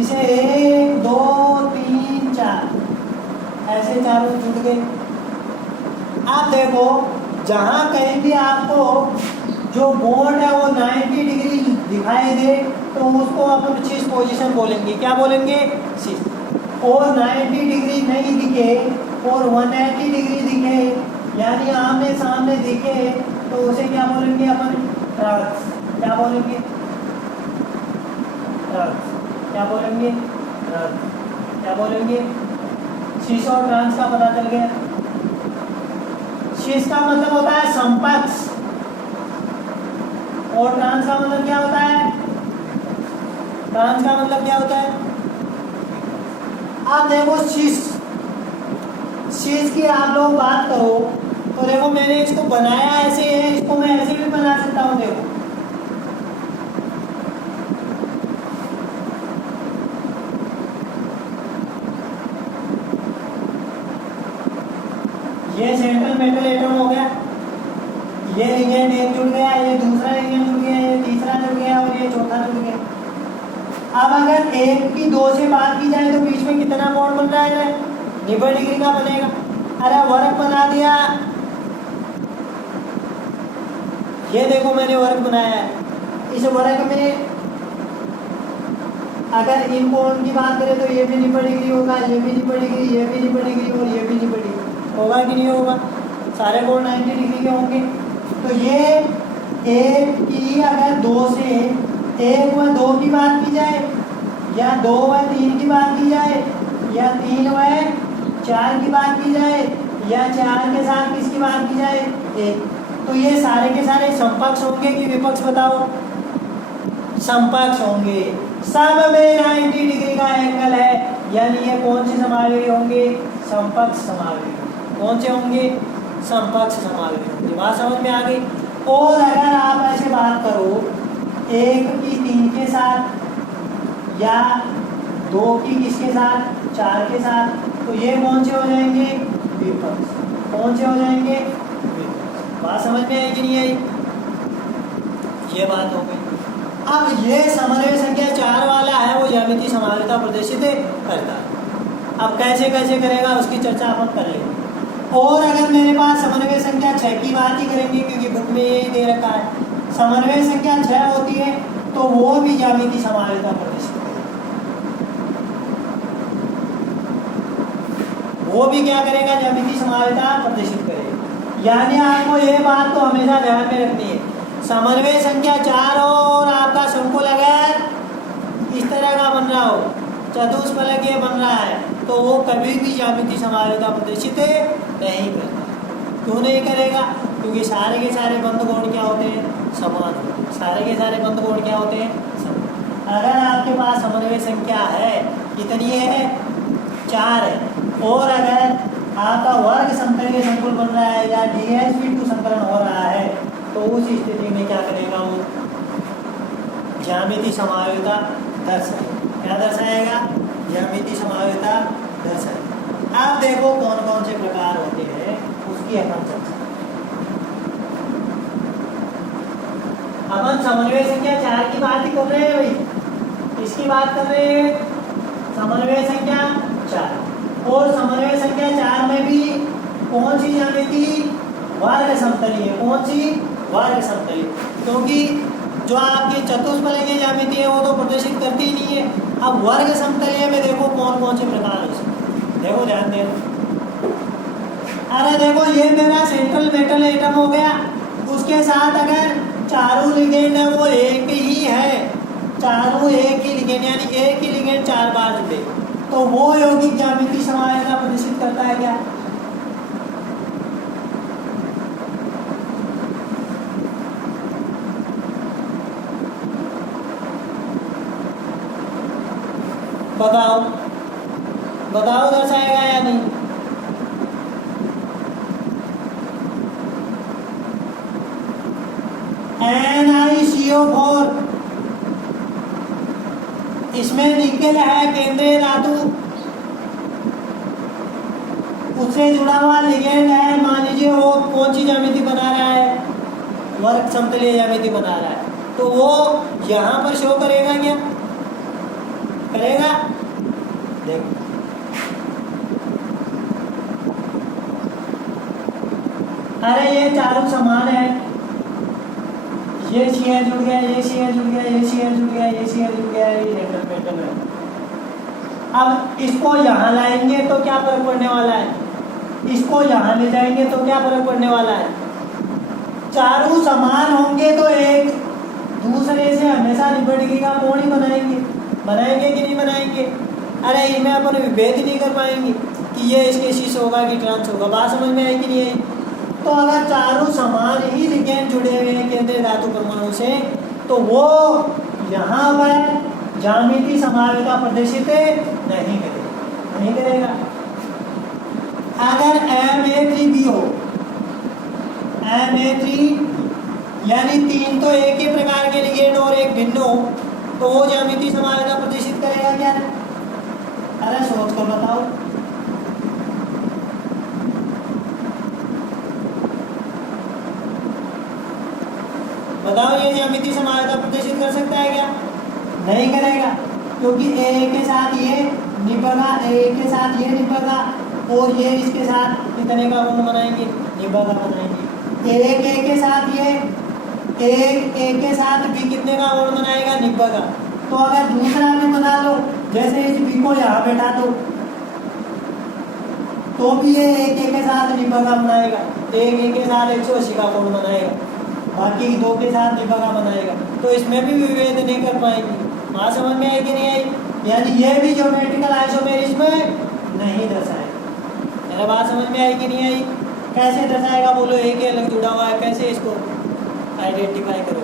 इसे 1 2 3 4 ऐसे चारों जुड़ गए। आप देखो जहाँ कहीं भी आपको जो बॉन्ड है वो 90 डिग्री दिखाई दे तो उसको अपन शीश पोजीशन बोलेंगे। क्या बोलेंगे? शीश। और 90 डिग्री नहीं दिखे और 180 डिग्री दिखे, यानी आमने सामने दिखे, तो उसे क्या बोलेंगे अपन? ट्रांस। क्या बोलेंगे? ट्रांस। क्या बोलेंगे? ट्रांस। क्या बोलेंगे? शीश और ट्रांस का पता चल गया। शीश का मतलब होता है समकक्ष और ट्रांस का मतलब क्या होता है? ट्रांस का मतलब क्या होता है? आप देखो शीश की आप लोग बात करो तो देखो मैंने इसको बनाया ऐसे है, इसको मैं ऐसे भी बना सकता हूँ। देखो ये सेंट्रल मेटल एटम हो गया, ये लिगेंड एक जुड़ गया, ये दूसरा लिगेंड जुड़ गया, ये तीसरा जुड़ गया और ये चौथा जुड़ गया। अब अगर एक की 2 से बात की जाए तो बीच में कितना बॉन्ड बन रहा है? 90 डिग्री का बनेगा। अरे वर्ग बना दिया, ये देखो मैंने वर्ग बनाया है। इस वर्ग में अगर इन कोण की बात करें तो ये भी 90 डिग्री होगा, ये भी 90 डिग्री, ये भी 90 डिग्री और ये भी 90 डिग्री होगा कि नहीं होगा? सारे कोण 90 डिग्री के होंगे। तो ये एक की अगर 2 से 1 व 2 की बात की जाए, या 2 व 3 की बात की जाए, या 3 व 4 की बात की जाए, या 4 के साथ किसकी बात की जाए? 1, तो ये सारे के सारे समकक्ष होंगे कि विपक्ष? बताओ। समकक्ष होंगे। सब में 90 डिग्री का एंगल है, यानी ये कौन से समावेगी होंगे? समकक्ष समावेगी। कौन से होंगे? समकक्ष समावेगी होंगे। बात समझ में आ गई? और अगर आप ऐसे बात करो 1 की 3 के साथ या 2 की किसके साथ? 4 के साथ, तो ये कौन से हो जाएंगे? विपक्ष। कौन से हो जाएंगे? विपक्ष। बात समझ में आई कि नहीं आई? ये बात हो गई। अब ये समन्वय संख्या 4 वाला है, वो ज्यामितीय समावेता प्रदर्शित करता है। अब कैसे कैसे करेगा उसकी चर्चा अपन कर लेंगे। और अगर मेरे पास समन्वय संख्या 6 की बात ही करेंगे, क्योंकि बुक में ये दे रखा है, समन्वय संख्या 6 होती है तो वो भी ज्यामितीय समावेता प्रदर्शित करेगा। वो भी क्या करेगा? ज्यामितीय समावेता प्रदर्शित करेगा। यानी आपको ये बात तो हमेशा ध्यान में रखनी है, समन्वय संख्या 4 हो और आपका संकुल अगर इस तरह का बन रहा हो, चतुष्फलकीय बन रहा है, तो वो कभी भी ज्यामितीय समावेता प्रदर्शित नहीं करता। क्यों नहीं करेगा? क्योंकि सारे के सारे बंधकोण क्या होते हैं? समान होते हैं। सारे के सारे बंधकोण क्या होते हैं? समान। अगर आपके पास समन्वय संख्या है कितनी है? 4 है, और अगर आपका वर्ग समतलीय संकुल बन रहा है या DsP2 संकलन हो रहा है, तो उस स्थिति में क्या करेगा? वो ज्यामितीय समावेता दर्शाएगा। क्या दर्शाएगा? ज्यामितीय समावेता दर्शाएगा। आप देखो कौन कौन से प्रकार होते हैं उसकी अपन चर्चा। अपन समन्वय संख्या 4 की बात ही कर रहे हैं भाई, इसकी बात कर रहे हैं समन्वय संख्या 4। और समन्वय संख्या 4 में भी कौन सी ज्यामिति? वर्ग समतलीय। कौन सी? वर्ग समतलीय, क्योंकि जो आपकी चतुष्फलकीय ज्यामिति है वो तो प्रदर्शित करती ही नहीं है। अब वर्ग समतलीय में देखो कौन कौन से प्रकार हो सकते, देखो ध्यान देना। अरे देखो ये मेरा सेंट्रल मेटल एटम हो गया, उसके साथ अगर चारों लिगेंड है वो एक ही है, चारों एक ही लिगेंड यानी एक ही लिगेंड 4 बार जुड़े, तो वो यौगिक ज्यामिति समायोजन प्रदर्शित करता है क्या? बताओ बताओ दर्शाएगा या नहीं? NiCO4 इसमें निकेल है केंद्रीय धातु, उससे जुड़ा हुआ लिगेंड है, मान लीजिए वो कौन सी ज्यामिति बना रहा है, वर्ग समतलीय ज्यामिति बना रहा है, तो वो यहाँ पर शो करेगा क्या? करेगा। देखो अरे ये चारों समान है, ये शेयर जुड़ गया, ये शेयर जुड़ गया, ये शेयर जुड़ गया, ये शेयर जुड़ गया, ये सेंट्रल मेटल है। अब इसको यहाँ लाएंगे तो क्या फर्क पड़ने वाला है, इसको यहाँ ले जाएंगे तो क्या फर्क पड़ने वाला है? चारों समान होंगे तो एक दूसरे से हमेशा 90 डिग्री का कोण ही बनाएंगे, बनाएंगे कि नहीं बनाएंगे? अरे इनमें अपन विभेद नहीं कर पाएंगे कि ये इसके शीश होगा कि ट्रांस होगा, बात समझ में आई कि नहीं आई? तो अगर चारों समान ही लिगेंड जुड़े हुए हैं केंद्रीय धातु परमाणु से, तो वो यहाँ पर ज्यामिति समायोजन प्रदर्शित नहीं करेगा, नहीं करेगा। अगर Ma3B हो, Ma3 यानी 3 तो एक ही प्रकार के लिगेंड और एक भिन्न हो, तो वो ज्यामिति समायोजन प्रदर्शित करेगा क्या? अरे सोच कर बताओ। बताओ ये ज्यामिति समायोजन प्रदर्शित कर सकता है क्या? नहीं करेगा, क्योंकि ए के साथ ये निभेगा, ए के साथ ये निभेगा, और ये इसके साथ कितने का कोण बनाएंगे? निभेगा बनाएंगे। एक ए के साथ ये, एक ए के साथ बी कितने का कोण बनाएगा? निभेगा। तो अगर दूसरा भी बना दो, जैसे इस बी को यहाँ बैठा दो, तो भी ये एक ए के साथ निभेगा बनाएगा, एक ए के साथ 180 का कोण बनाएगा, बाकी दो के साथ निभेगा बनाएगा, तो इसमें भी विभेद नहीं कर पाएंगे। बात समझ में आई कि नहीं आई? यानी ये भी ज्योमेट्रिकल आइसोमेरिज्म नहीं दर्शाएगा। मेरा बात समझ में आई कि नहीं आई? कैसे दर्शाएगा बोलो? एक ही अलग जुड़ा हुआ है, कैसे इसको आइडेंटिफाई करो?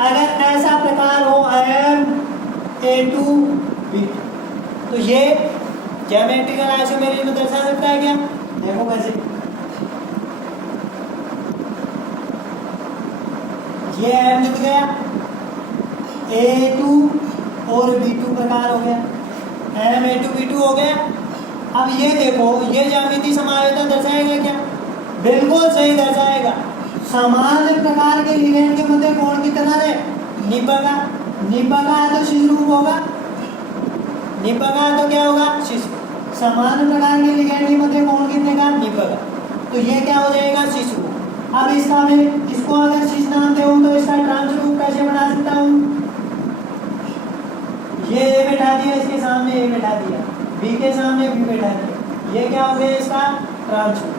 अगर ऐसा प्रकार हो Ma2B, तो ये ज्योमेट्रिकल आइसोमेरिज्म दर्शा सकता है क्या? देखो कैसे, ये M जुड़ गया, A2 और B2 प्रकार हो गया, Ma2B2 हो गया। अब ये देखो, ये ज्यामिति समायोजन दर्शाएगा क्या? बिल्कुल सही दर्शाएगा। समान प्रकार के लिगेंड के मध्य कोण कितना है? निभेगा। निभेगा है तो शीश रूप होगा, निभेगा है तो क्या होगा? शीश। समान प्रकार के लिगेंड के मध्य कोण कितने का? निभेगा। तो ये क्या हो जाएगा? शीश रूप। अब इसका मैं इसको अगर शीश नाम दूं तो इसका ट्रांस रूप कैसे बना सकता हूँ? ये ए बैठा दिया, इसके सामने ए बैठा दिया, बी के सामने बी बैठा दिया, ये क्या हो गया? इसका ट्रांस रूप।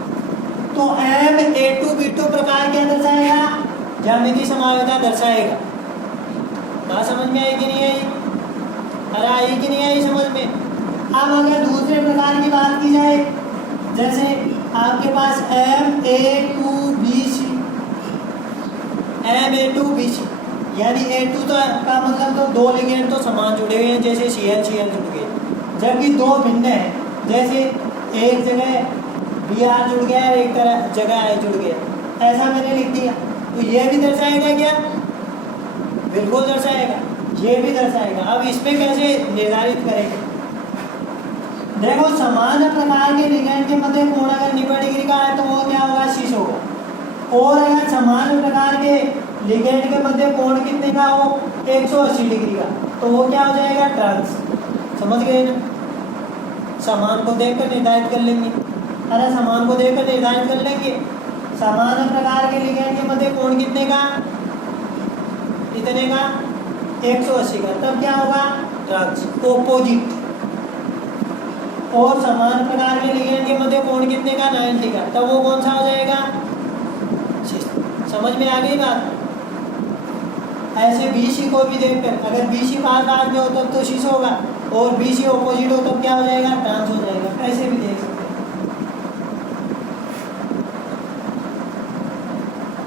तो Ma2B2 प्रकार क्या दर्शाएगा? ज्यामिति समायोजन दर्शाएगा। बात समझ में आई कि नहीं आई? अरे आई कि नहीं आई समझ में? अब अगर दूसरे प्रकार की बात की जाए, जैसे आपके पास Ma2BC, यानी A2 तो का मतलब तो दो लिगेंड तो समान जुड़े हुए हैं, जैसे Cl जुड़ गए, जबकि दो भिन्न हैं, जैसे एक जगह Br जुड़ गया और एक तरह जगह I जुड़ गया, ऐसा मैंने लिख दिया। तो ये भी दर्शाएगा क्या? बिल्कुल दर्शाएगा, ये भी दर्शाएगा। अब इसमें कैसे निर्धारित करेंगे? देखो, समान प्रकार के लिगेंड के मध्य कोण अगर 90 डिग्री का है तो वो क्या होगा? शीश होगा। और अगर समान प्रकार के लिगेंड के मध्य कोण कितने का हो? 180 डिग्री का, तो वो क्या हो जाएगा? ट्रांस। समझ गए ना? समान को देखकर निर्धारित कर लेंगे। अरे समान को देखकर निर्धारित कर लेंगे, समान प्रकार के लिगेंड के मध्य कोण कितने का, इतने का 180 का, तब क्या होगा ट्रांस ओपोजिट। और समान प्रकार के लिगेंड के मध्य कोण कितने का 90 का, तब वो कौन सा हो जाएगा सिस। समझ में आ गई बात। ऐसे BC को भी देखकर अगर BC पास में हो तब तो सिस होगा और BC ऑपोजिट हो तब क्या हो जाएगा ट्रांस हो जाएगा, ऐसे भी देख सकते हैं।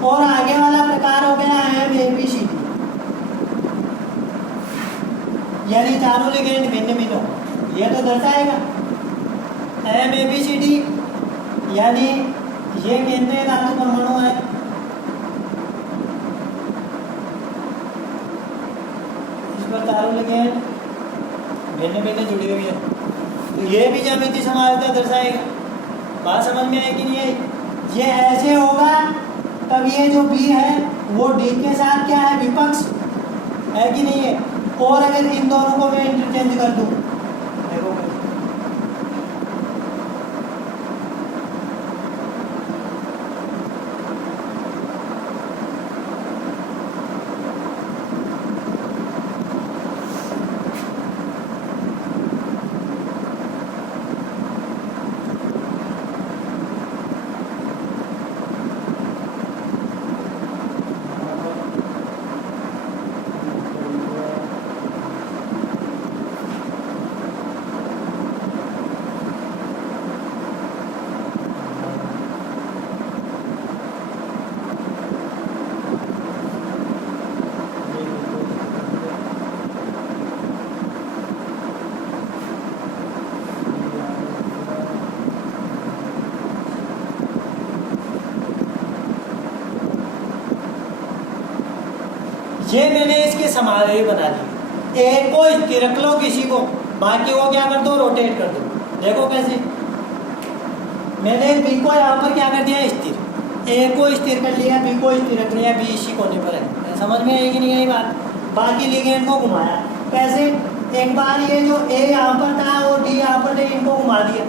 और आगे वाला प्रकार हो गया MABCD, यानी चारों लिगेंड भिन्न भिन्न हो, यह तो दर्शाएगा। MABCD यानी ये केंद्रीय धातु परमाणु है, इस पर चारों लिगेंड भिन्न भिन्न जुड़ी हुई है, तो ये भी ज्यामितीय समानता दर्शाएगा। बात समझ में आई कि नहीं आई? ये ऐसे होगा तब ये जो B है वो D के साथ क्या है विपक्ष है कि नहीं है। और अगर इन दोनों को मैं इंटरचेंज कर दूं, देखो ये मैंने इसके समावेश बना दी। ए को स्थिर रख लो किसी को, बाकी को क्या कर दो रोटेट कर दो। देखो कैसे मैंने बी को यहाँ पर क्या कर दिया स्थिर, ए को स्थिर कर लिया, बी को स्थिर रख लिया, बी इसी कोने पर है। समझ में आई कि नहीं आई बात? बाकी लिगेंड को घुमाया कैसे, एक बार ये जो ए यहाँ पर था और डी यहाँ पर थे, इनको घुमा दिया,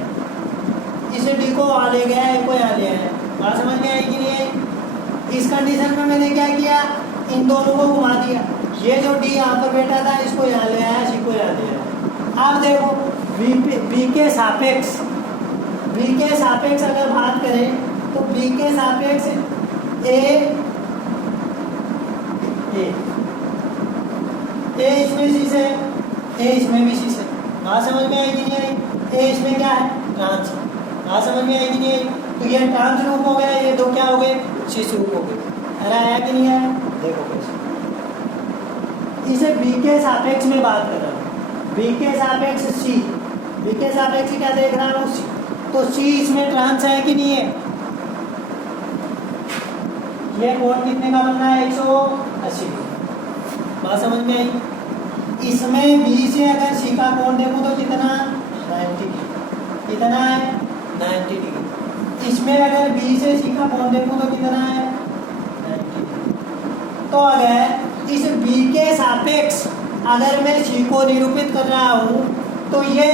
इसे डी को वहाँ ले गया, ए को यहाँ ले आया। बात समझ में आई कि नहीं आई? इस कंडीशन में मैंने क्या किया, इन दोनों को घुमा दिया, ये जो डी यहाँ पर बैठा था इसको यहाँ ले आया, इसी को यहाँ ले आया। अब देखो बी के सापेक्ष अगर बात करें तो बी के सापेक्ष ए इसमें सी से, ए इसमें भी सी से। बात समझ में आई कि नहीं आई? ए इसमें क्या है ट्रांस। बात समझ में आई कि नहीं आई? तो ये ट्रांस रूप हो गया, ये दो क्या हो गए सिस रूप हो गए। अरे आया कि नहीं आया? देखो कैसे इसे बी के सापेक्ष में बात कर रहा हूँ, बी के सापेक्ष सी, बी के सापेक्ष क्या देख रहा हूँ सी, तो सी इसमें ट्रांस है कि नहीं है? ये कोण कितने का बनना है 180। बात समझ में आई? इसमें बी से अगर सी का कोण देखो तो कितना 90 डिग्री, कितना है 90 डिग्री। इसमें अगर बी से सी का कोण देखो तो कितना है 90 डिग्री। तो अगर इस बी के सापेक्ष अगर मैं सी को निरूपित कर रहा हूँ तो ये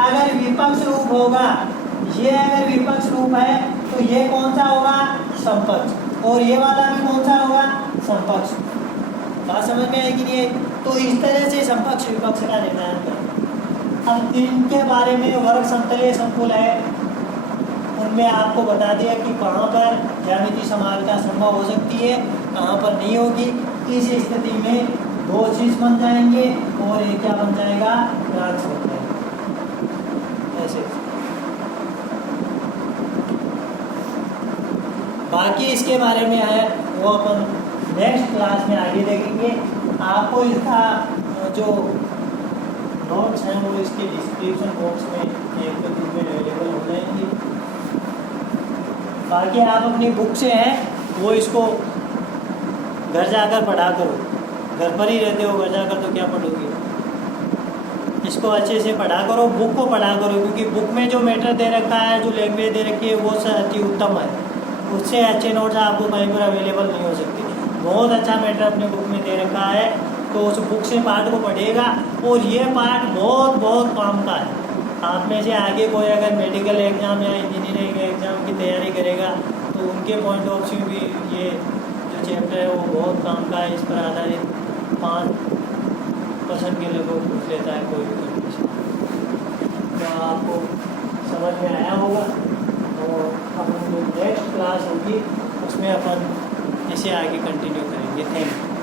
अगर विपक्ष रूप होगा, ये अगर विपक्ष रूप है तो ये कौन सा होगा समपक्ष, और ये वाला भी कौन सा होगा समपक्ष। बात समझ में आई कि नहीं? तो इस तरह से समपक्ष विपक्ष का निर्धारण करें। अब इनके बारे में वर्ग समतलीय संकुल है, उनमें आपको बता दिया कि कहाँ पर ज्यामितीय समानता संभव हो सकती है, कहाँ पर नहीं होगी। इस स्थिति में दो चीज बन जाएंगे और एक क्या बन जाएगा ट्रांस बन जाएगा ऐसे। बाकी इसके बारे में है वो अपन नेक्स्ट क्लास में आगे देखेंगे। आपको इसका जो नोट्स हैं वो इसके डिस्क्रिप्शन बॉक्स में एक में अवेलेबल हो जाएंगी। बाकी आप अपनी बुक से हैं वो इसको घर जाकर पढ़ा करो, घर पर ही रहते हो, घर जाकर तो क्या पढ़ोगे, इसको अच्छे से पढ़ा करो, बुक को पढ़ा करो, क्योंकि बुक में जो मैटर दे रखा है, जो लैंग्वेज दे रखी है वो अति उत्तम है, उससे अच्छे नोट्स आपको कहीं पर अवेलेबल नहीं हो सकते। बहुत अच्छा मैटर अपने बुक में दे रखा है, तो उस बुक से पार्ट को पढ़ेगा और ये पार्ट बहुत बहुत काम का है। आप में से आगे कोई अगर मेडिकल एग्ज़ाम या इंजीनियरिंग एग्ज़ाम की तैयारी करेगा तो तो उनके पॉइंट ऑफ व्यू भी ये जो चैप्टर है वो बहुत काम का है। इस पर आधारित 5% के लगभग पूछ लेता है कोई भी कंडीशन। तो आपको समझ में आया होगा। और अपन जो नेक्स्ट क्लास होगी उसमें अपन इसे आगे कंटिन्यू करेंगे। Thank you.